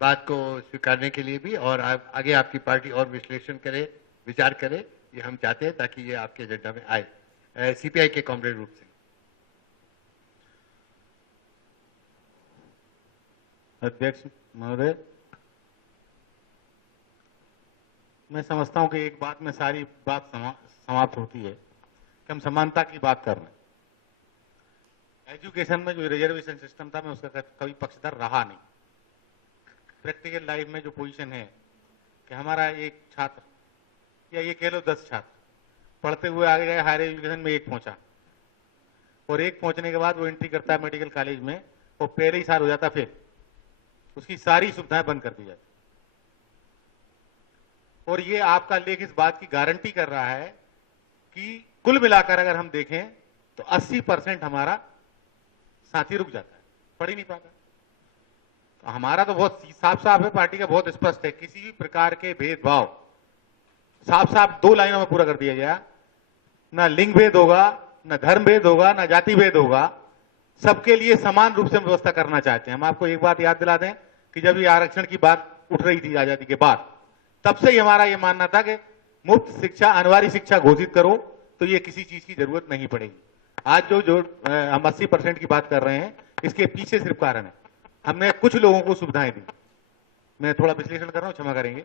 बात को स्वीकारने के लिए भी, और आगे आपकी पार्टी और विश्लेषण करे, विचार करे, ये हम चाहते हैं ताकि ये आपके एजेंडा में आए। CPI के कॉमरेड रूप से। अध्यक्ष महोदय, मैं समझता हूं कि एक बात में सारी बात समाप्त होती है कि हम समानता की बात कर रहे हैं। एजुकेशन में जो रिजर्वेशन सिस्टम था मैं उसका कभी पक्षधर रहा नहीं। प्रैक्टिकल लाइफ में जो पोजीशन है कि हमारा एक छात्र या ये कह लो 10 छात्र पढ़ते हुए आगे गए, हायर एजुकेशन में एक पहुंचा, और एक पहुंचने के बाद वो एंट्री करता है मेडिकल कॉलेज में, वो पहले ही साल हो जाता, फिर उसकी सारी सुविधाएं बंद कर दी जाती। और ये आपका लेख इस बात की गारंटी कर रहा है कि कुल मिलाकर अगर हम देखें तो 80% हमारा साथी रुक जाता है, पढ़ ही नहीं पाता। तो हमारा तो बहुत साफ साफ है, पार्टी का बहुत स्पष्ट है, किसी भी प्रकार के भेदभाव साफ साफ 2 लाइनों में पूरा कर दिया जाए। ना लिंग भेद होगा, ना धर्म भेद होगा, ना जाति भेद होगा, सबके लिए समान रूप से व्यवस्था करना चाहते हैं। हम आपको एक बात याद दिला दें कि जब ये आरक्षण की बात उठ रही थी आजादी के बाद, तब से ही हमारा ये मानना था कि मुफ्त शिक्षा, अनिवार्य शिक्षा घोषित करो तो ये किसी चीज की जरूरत नहीं पड़ेगी। आज जो हम 80% की बात कर रहे हैं, इसके पीछे सिर्फ कारण है हमने कुछ लोगों को सुविधाएं दी। मैं थोड़ा विश्लेषण कर रहा हूं, क्षमा करेंगे।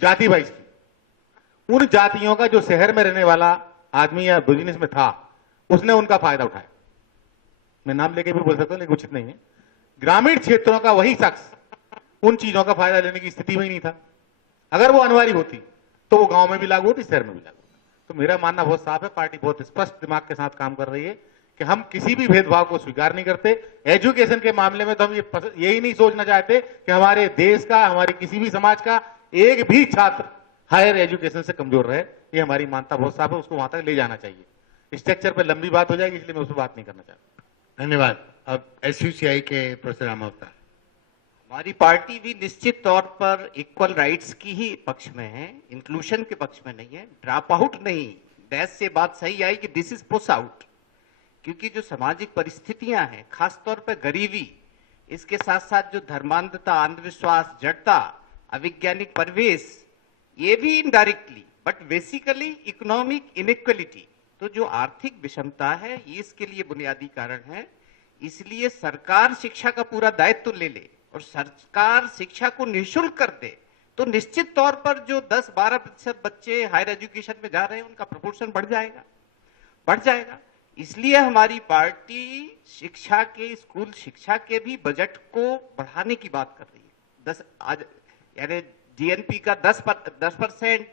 जाति वाइज की उन जातियों का जो शहर में रहने वाला आदमी या बिजनेस में था, उसने उनका फायदा उठाया। मैं नाम लेके भी बोल सकता हूं लेकिन उचित नहीं है। ग्रामीण क्षेत्रों का वही शख्स उन चीजों का फायदा लेने की स्थिति में ही नहीं था। अगर वो अनिवार्य होती तो वो गांव में भी लागू होती, शहर में भी लागू होती। तो मेरा मानना बहुत साफ है, पार्टी बहुत स्पष्ट दिमाग के साथ काम कर रही है कि हम किसी भी भेदभाव को स्वीकार नहीं करते। एजुकेशन के मामले में तो हम यही नहीं सोचना चाहते कि हमारे देश का, हमारे किसी भी समाज का एक भी छात्र हायर एजुकेशन से कमजोर रहे। ये हमारी मानता बहुत साफ है, उसको वहां तक ले जाना चाहिए। स्ट्रक्चर पर लंबी बात हो जाएगी, इसलिए मैं उस पर बात नहीं करना चाहता। धन्यवाद। अब SUCI के प्रोफेसर राम अवतार। हमारी पार्टी भी निश्चित तौर पर इक्वल राइट्स की ही पक्ष में है, इंक्लूजन के पक्ष में नहीं है, ड्रॉप आउट नहीं। डैश से बात सही आई कि दिस इज पुश आउट, क्योंकि जो सामाजिक परिस्थितियां हैं, खासतौर पर गरीबी, इसके साथ साथ जो धर्मांधता, अंधविश्वास, जड़ता, अवैज्ञानिक परिवेश, ये भी indirectly but basically economic inequality, तो जो आर्थिक विषमता है ये इसके लिए बुनियादी कारण है। इसलिए सरकार शिक्षा का पूरा दायित्व ले ले और सरकार शिक्षा को निःशुल्क कर दे, तो निश्चित तौर पर जो 10-12% बच्चे हायर एजुकेशन में जा रहे हैं उनका प्रोपोर्शन बढ़ जाएगा। इसलिए हमारी पार्टी शिक्षा के, स्कूल शिक्षा के भी बजट को बढ़ाने की बात कर रही है। आज यानी जीएनपी का 10%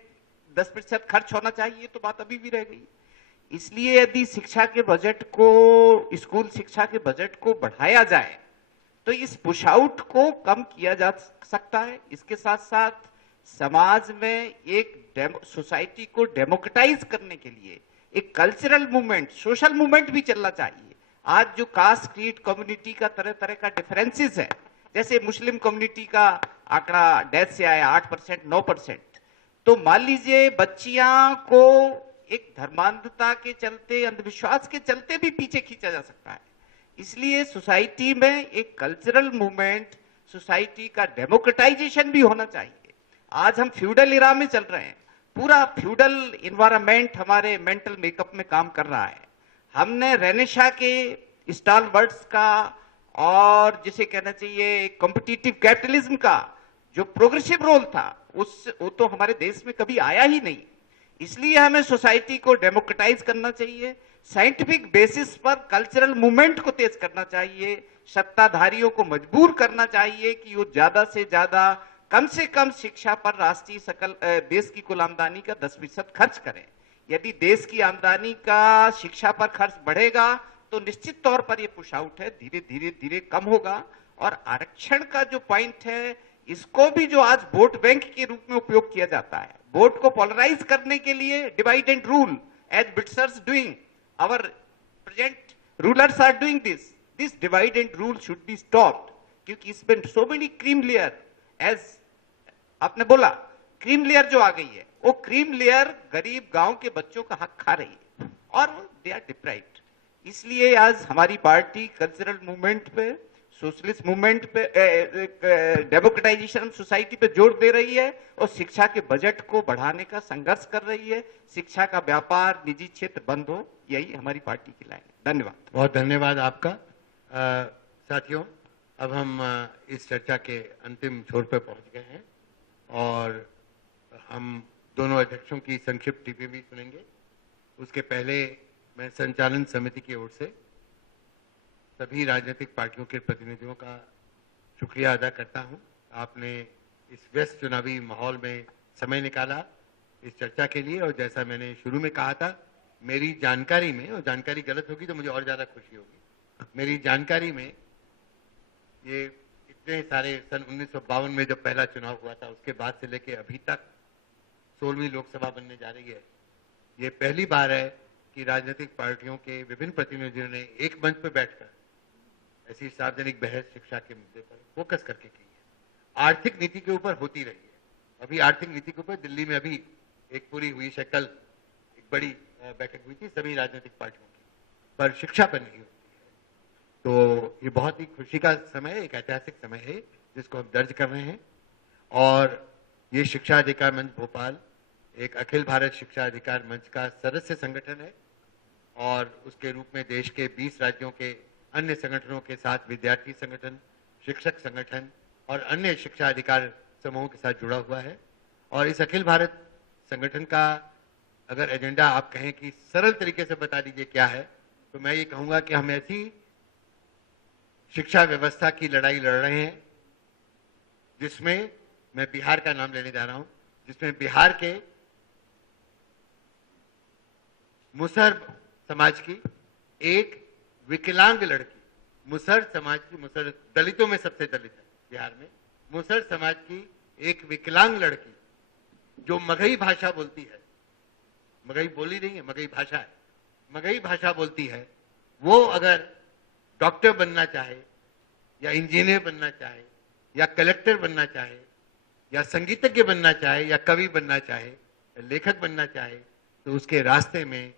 खर्च होना चाहिए, तो बात अभी भी रह गई। इसलिए यदि शिक्षा के बजट को, स्कूल शिक्षा के बजट को बढ़ाया जाए तो इस पुश आउट को कम किया जा सकता है। इसके साथ साथ समाज में एक सोसाइटी को डेमोक्रेटाइज करने के लिए एक कल्चरल मूवमेंट, सोशल मूवमेंट भी चलना चाहिए। आज जो कास्ट, क्रीड, कम्युनिटी का तरह तरह का डिफरेंसेस है, जैसे मुस्लिम कम्युनिटी का आंकड़ा डेथ से आया 8%, 9%, तो मान लीजिए बच्चियां को एक धर्मांधता के चलते, अंधविश्वास के चलते भी पीछे खींचा जा सकता है। इसलिए सोसाइटी में एक कल्चरल मूवमेंट, सोसाइटी का डेमोक्रेटाइजेशन भी होना चाहिए। आज हम फ्यूडल इरा में चल रहे हैं, पूरा फ्यूडल इन्वायरमेंट हमारे मेंटल मेकअप में काम कर रहा है। हमने रेनेशा के स्टालवर्ड्स का और जिसे कहना चाहिए कॉम्पिटिटिव कैपिटलिज्म का जो प्रोग्रेसिव रोल था, वो तो हमारे देश में कभी आया ही नहीं। इसलिए हमें सोसाइटी को डेमोक्रेटाइज करना चाहिए, साइंटिफिक बेसिस पर कल्चरल मूवमेंट को तेज करना चाहिए, सत्ताधारियों को मजबूर करना चाहिए कि वो ज्यादा से ज्यादा, कम से कम शिक्षा पर राष्ट्रीय सकल देश की कुल आमदनी का 10% खर्च करें। यदि देश की आमदनी का शिक्षा पर खर्च बढ़ेगा तो निश्चित तौर पर ये पुश आउट है धीरे कम होगा। और आरक्षण का जो पॉइंट है, इसको भी जो आज वोट बैंक के रूप में उपयोग किया जाता है, वोट को पोलराइज करने के लिए, divide and rule as Britishers doing, our present rulers are doing this divide and rule should be stopped, क्योंकि इसमें so many cream layer, as आपने बोला क्रीम लेयर जो आ गई है, वो क्रीम लेयर गरीब गांव के बच्चों का हक खा रही है और दे आर डिप्राइव्ड। इसलिए आज हमारी पार्टी कल्चरल मूवमेंट पे, सोशलिस्ट मूवमेंट पे, डेमोक्रेटाइजेशन सोसाइटी पे जोर दे रही है और शिक्षा के बजट को बढ़ाने का संघर्ष कर रही है। शिक्षा का व्यापार, निजी क्षेत्र बंद हो, यही हमारी पार्टी की लाइन है। धन्यवाद। बहुत धन्यवाद आपका। साथियों, अब हम इस चर्चा के अंतिम छोर पर पहुंच गए हैं और हम दोनों अध्यक्षों की संक्षिप्त टिप्पणी भी सुनेंगे। उसके पहले मैं संचालन समिति की ओर से सभी राजनीतिक पार्टियों के प्रतिनिधियों का शुक्रिया अदा करता हूं। आपने इस व्यस्त चुनावी माहौल में समय निकाला इस चर्चा के लिए, और जैसा मैंने शुरू में कहा था, मेरी जानकारी में, और जानकारी गलत होगी तो मुझे और ज्यादा खुशी होगी, मेरी जानकारी में ये इतने सारे सन 1952 में जब पहला चुनाव हुआ था उसके बाद से लेके अभी तक 16वीं लोकसभा बनने जा रही है, ये पहली बार है कि राजनीतिक पार्टियों के विभिन्न प्रतिनिधियों ने एक मंच पर बैठकर ऐसी सार्वजनिक बहस शिक्षा के मुद्दे पर फोकस करके की है। आर्थिक नीति के ऊपर होती रही है, अभी आर्थिक नीति के ऊपर दिल्ली में अभी एक पूरी हुई है, कल एक बड़ी बैठक हुई थी सभी राजनीतिक पार्टियों की, पर शिक्षा पर नहीं होती है। तो ये बहुत ही खुशी का समय है, एक ऐतिहासिक समय है जिसको हम दर्ज कर रहे हैं। और ये शिक्षा अधिकार मंच भोपाल एक अखिल भारत शिक्षा अधिकार मंच का सदस्य संगठन है और उसके रूप में देश के 20 राज्यों के अन्य संगठनों के साथ विद्यार्थी संगठन, शिक्षक संगठन और अन्य शिक्षा अधिकार समूहों के साथ जुड़ा हुआ है। और इस अखिल भारत संगठन का अगर एजेंडा आप कहें कि सरल तरीके से बता दीजिए क्या है, तो मैं ये कहूंगा कि हम ऐसी शिक्षा व्यवस्था की लड़ाई लड़ रहे हैं जिसमें, मैं बिहार का नाम लेने जा रहा हूं, जिसमें बिहार के मुसहर समाज की एक विकलांग लड़की, मुसहर समाज की, मुसहर दलितों में सबसे दलित है बिहार में, मुसहर समाज की एक विकलांग लड़की जो मगही भाषा बोलती है, मगही बोली नहीं है, मगही भाषा है, मगही भाषा बोलती है, वो अगर डॉक्टर बनना चाहे या इंजीनियर बनना चाहे या कलेक्टर बनना चाहे या संगीतज्ञ बनना चाहे या कवि बनना चाहे या लेखक बनना चाहे, तो उसके रास्ते में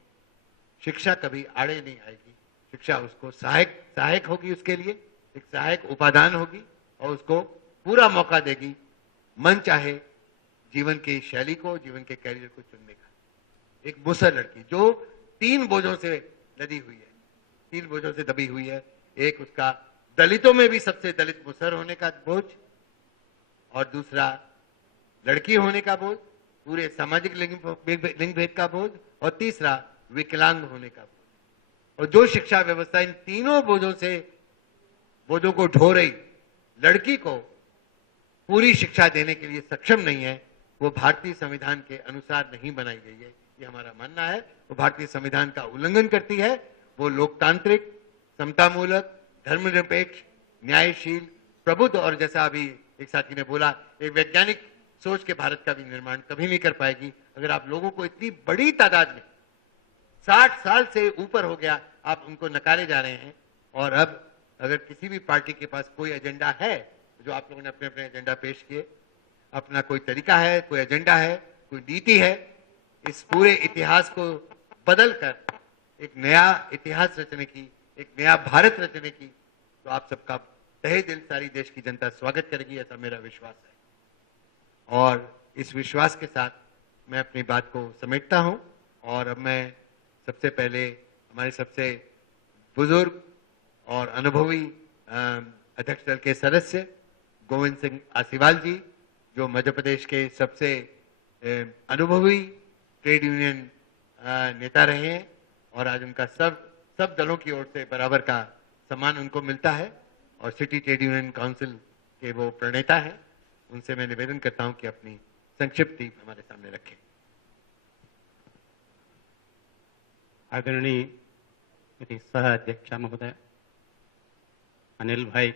शिक्षा कभी आड़े नहीं आएगी। शिक्षा उसको सहायक होगी, उसके लिए एक सहायक उपादान होगी और उसको पूरा मौका देगी मन चाहे जीवन की शैली को, जीवन के कैरियर को चुनने का। एक मुसर लड़की जो 3 बोझों से लदी हुई है, 3 बोझों से दबी हुई है। एक उसका दलितों में भी सबसे दलित मुसर होने का बोझ, और दूसरा लड़की होने का बोझ, पूरे सामाजिक लिंग भेद का बोझ, और तीसरा विकलांग होने का बोझ। और जो शिक्षा व्यवस्था इन तीनों बोझों को ढो रही लड़की को पूरी शिक्षा देने के लिए सक्षम नहीं है, वो भारतीय संविधान के अनुसार नहीं बनाई गई है, ये हमारा मानना है। वो भारतीय संविधान का उल्लंघन करती है। वो लोकतांत्रिक, समतामूलक, धर्मनिरपेक्ष, न्यायशील, प्रबुद्ध और जैसा अभी एक साथी ने बोला, एक वैज्ञानिक सोच के भारत का भी निर्माण कभी नहीं कर पाएगी अगर आप लोगों को इतनी बड़ी तादाद में 60 साल से ऊपर हो गया आप उनको नकारे जा रहे हैं। और अब अगर किसी भी पार्टी के पास कोई एजेंडा है, जो आप लोगों ने अपने अपने एजेंडा पेश किए, अपना कोई तरीका है, कोई एजेंडा है, कोई नीति है, इस पूरे इतिहास को बदलकर एक नया इतिहास रचने की, एक नया भारत रचने की, तो आप सबका तहे दिल सारी देश की जनता स्वागत करेगी, ऐसा मेरा विश्वास है। और इस विश्वास के साथ मैं अपनी बात को समेटता हूं। और अब मैं सबसे पहले हमारे सबसे बुजुर्ग और अनुभवी अध्यक्ष दल के सदस्य गोविंद सिंह आसीवाल जी, जो मध्य प्रदेश के सबसे अनुभवी ट्रेड यूनियन नेता रहे हैं और आज उनका सब दलों की ओर से बराबर का सम्मान उनको मिलता है, और सिटी ट्रेड यूनियन काउंसिल के वो प्रणेता हैं, उनसे मैं निवेदन करता हूं कि अपनी संक्षिप्ति हमारे सामने रखें। आदरणीय मेरे सह अध्यक्षा महोदय, अनिल भाई,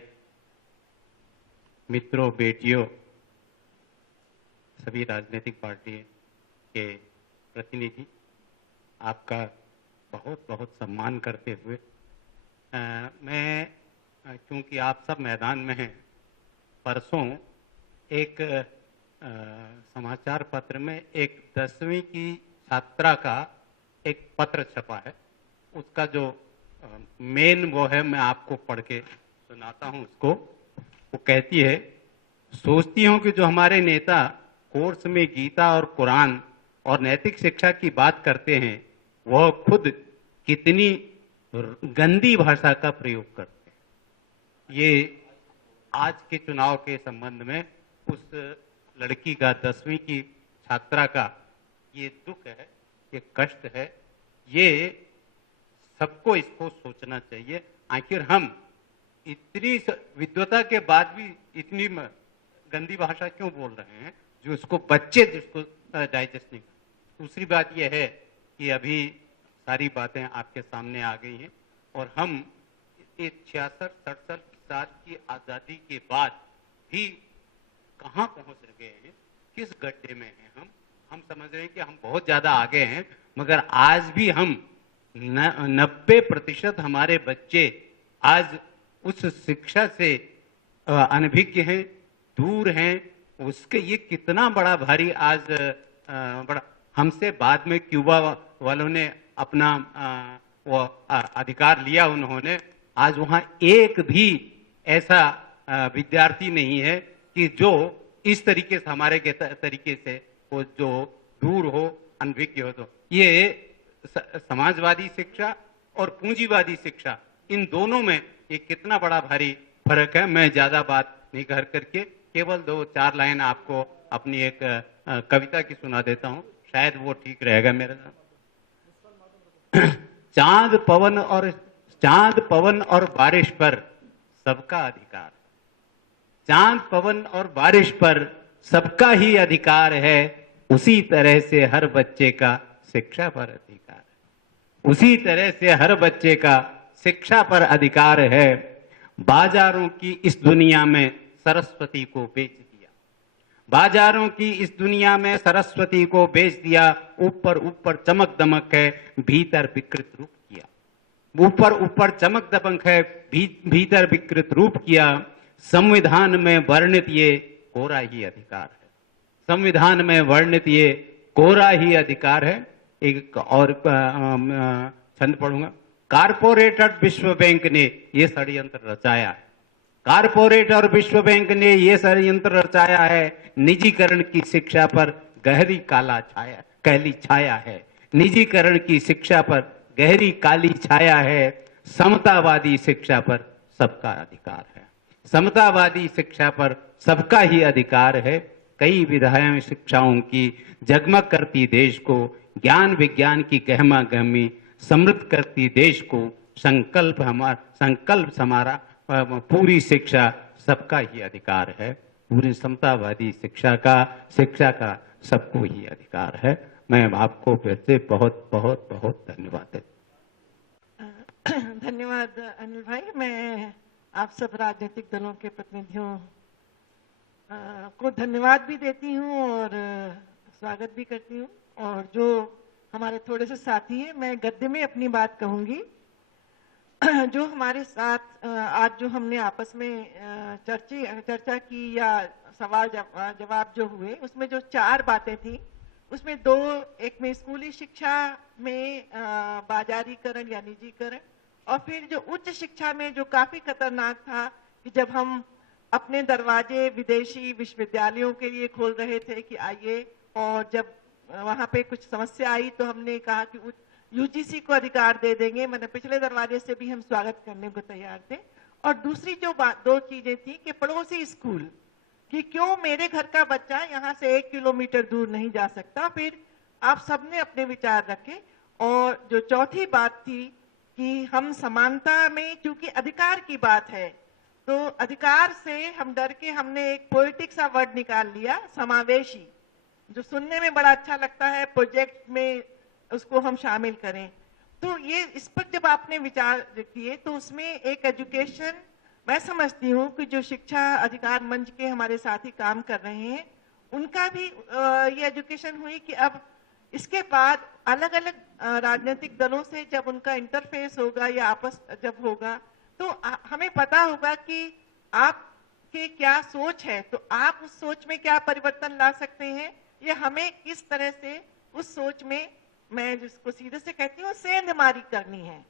मित्रों, बेटियों, सभी राजनीतिक पार्टी के प्रतिनिधि, आपका बहुत बहुत सम्मान करते हुए मैं, क्योंकि आप सब मैदान में हैं, परसों एक समाचार पत्र में एक 10वीं की छात्रा का एक पत्र छपा है। उसका जो मेन वो है, मैं आपको पढ़ के सुनाता हूं उसको। वो कहती है, सोचती हूं कि जो हमारे नेता कोर्स में गीता और कुरान और नैतिक शिक्षा की बात करते हैं, वह खुद कितनी गंदी भाषा का प्रयोग करते हैं। ये आज के चुनाव के संबंध में उस लड़की का, 10वीं की छात्रा का ये दुख है, ये कष्ट है, ये सबको इसको सोचना चाहिए। आखिर हम इतनी विद्वता के बाद भी इतनी गंदी भाषा क्यों बोल रहे हैं, जो उसको बच्चे जिसको डाइजेस्ट नहीं। दूसरी बात यह है कि अभी सारी बातें आपके सामने आ गई हैं, और हम इस 66-67 साल की आजादी के बाद भी कहां पहुंच गए हैं, किस गड्ढे में हैं हम समझ रहे हैं कि हम बहुत ज्यादा आगे हैं, मगर आज भी हम 90% हमारे बच्चे आज उस शिक्षा से अनभिज्ञ हैं, दूर हैं। उसके ये कितना बड़ा भारी आज बड़ा, हमसे बाद में क्यूबा वालों ने अपना वो अधिकार लिया, उन्होंने आज वहां एक भी ऐसा विद्यार्थी नहीं है कि जो इस तरीके से हमारे के तरीके से वो जो दूर हो, अनभिज्ञ हो। तो ये समाजवादी शिक्षा और पूंजीवादी शिक्षा, इन दोनों में ये कितना बड़ा भारी फर्क है। मैं ज्यादा बात नहीं कर करके केवल 2-4 लाइन आपको अपनी एक कविता की सुना देता हूं, शायद वो ठीक रहेगा मेरे साथ। चांद पवन और बारिश पर सबका अधिकार, चांद पवन और बारिश पर सबका ही अधिकार है, उसी तरह से हर बच्चे का शिक्षा पर अधिकार है, उसी तरह से हर बच्चे का शिक्षा पर अधिकार है। बाजारों की इस दुनिया में सरस्वती को बेच दिया, बाजारों की इस दुनिया में सरस्वती को बेच दिया। ऊपर ऊपर चमक दमक है, भीतर विकृत रूप किया, ऊपर ऊपर चमक दमक है, भीतर विकृत रूप किया। संविधान में वर्णित ये कोरा ही अधिकार है, संविधान में वर्णित ये कोरा ही अधिकार है। एक और छंद पढ़ूंगा। कारपोरेटेड विश्व बैंक ने ये षड्यंत्र रचाया है, कारपोरेट और विश्व बैंक ने ये षड्यंत्र रचाया है, निजीकरण की शिक्षा पर गहरी काली छाया है। निजीकरण की शिक्षा पर गहरी काली छाया है। समतावादी शिक्षा पर सबका अधिकार है। समतावादी शिक्षा पर सबका ही अधिकार है। कई विधायक शिक्षाओं की जगमग करती देश को, ज्ञान विज्ञान की गहमा गहमी समृद्ध करती देश को, संकल्प हमारा पूरी शिक्षा सबका ही अधिकार है। पूरी समतावादी शिक्षा का सबको ही अधिकार है। मैं आपको फिर से बहुत बहुत बहुत धन्यवाद देता हूं। धन्यवाद अनिल भाई। मैं आप सब राजनीतिक दलों के प्रतिनिधियों को धन्यवाद भी देती हूं और स्वागत भी करती हूं। और जो हमारे थोड़े से साथी हैं, मैं गद्य में अपनी बात कहूंगी। जो हमारे साथ आज जो हमने आपस में चर्चा की या सवाल जवाब जो हुए, उसमें जो 4 बातें थी, उसमें 2, एक में स्कूली शिक्षा में बाजारीकरण या निजीकरण, और फिर जो उच्च शिक्षा में जो काफी खतरनाक था कि जब हम अपने दरवाजे विदेशी विश्वविद्यालयों के लिए खोल रहे थे कि आइए, और जब वहां पे कुछ समस्या आई तो हमने कहा कि यूजीसी को अधिकार दे देंगे, मतलब पिछले दरवाजे से भी हम स्वागत करने को तैयार थे। और दूसरी जो 2 चीजें थी कि पड़ोसी स्कूल, कि क्यों मेरे घर का बच्चा यहाँ से 1 किलोमीटर दूर नहीं जा सकता। फिर आप सबने अपने विचार रखे। और जो चौथी बात थी कि हम समानता में, क्योंकि अधिकार की बात है, तो अधिकार से हम डर के हमने एक पोएटिक सा वर्ड निकाल लिया, समावेशी, जो सुनने में बड़ा अच्छा लगता है, प्रोजेक्ट में उसको हम शामिल करें। तो ये इस पर जब आपने विचार किए तो उसमें एक एजुकेशन, मैं समझती हूँ कि जो शिक्षा अधिकार मंच के हमारे साथी काम कर रहे हैं, उनका भी ये एजुकेशन हुई कि अब इसके बाद अलग अलग राजनीतिक दलों से जब उनका इंटरफेस होगा या आपस जब होगा, तो हमें पता होगा कि आपके क्या सोच है, तो आप उस सोच में क्या परिवर्तन ला सकते हैं, या हमें किस तरह से उस सोच में, मैं जिसको सीधे से कहती हूँ, सेंधमारी करनी है।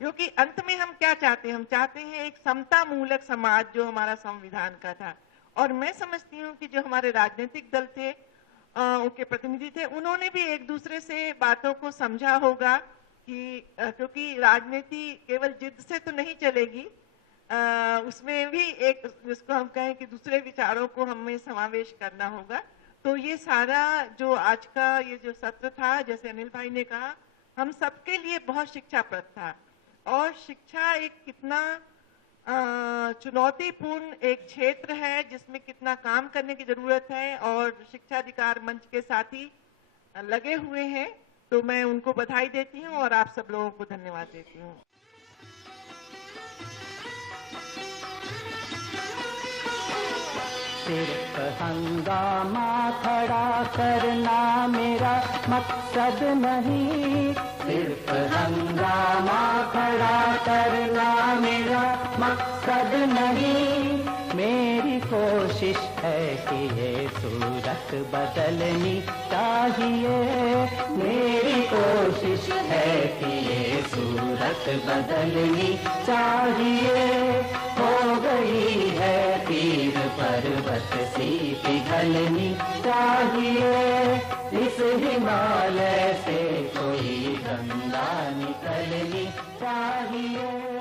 क्योंकि अंत में हम क्या चाहते हैं? हम चाहते हैं एक समता मूलक समाज, जो हमारा संविधान का था। और मैं समझती हूँ कि जो हमारे राजनीतिक दल थे, उनके प्रतिनिधि थे, उन्होंने भी एक दूसरे से बातों को समझा होगा कि क्योंकि राजनीति केवल जिद से तो नहीं चलेगी, उसमें भी एक, जिसको हम कहें कि दूसरे विचारों को हमें समावेश करना होगा। तो ये सारा जो आज का ये जो सत्र था, जैसे अनिल भाई ने कहा, हम सबके लिए बहुत शिक्षाप्रद था। और शिक्षा एक कितना चुनौतीपूर्ण एक क्षेत्र है, जिसमें कितना काम करने की जरूरत है, और शिक्षा अधिकार मंच के साथी लगे हुए हैं। तो मैं उनको बधाई देती हूँ और आप सब लोगों को धन्यवाद देती हूँ। सिर्फ हंगामा खड़ा करना मेरा मकसद नहीं, सिर्फ हंगामा खड़ा करना मेरा मकसद नहीं। मेरी कोशिश है कि ये सूरत बदलनी चाहिए, मेरी कोशिश है कि ये सूरत बदलनी चाहिए। हो गई है तीर पर्वत सी पिघलनी चाहिए, इस हिमालय से कोई गंगा निकलनी चाहिए।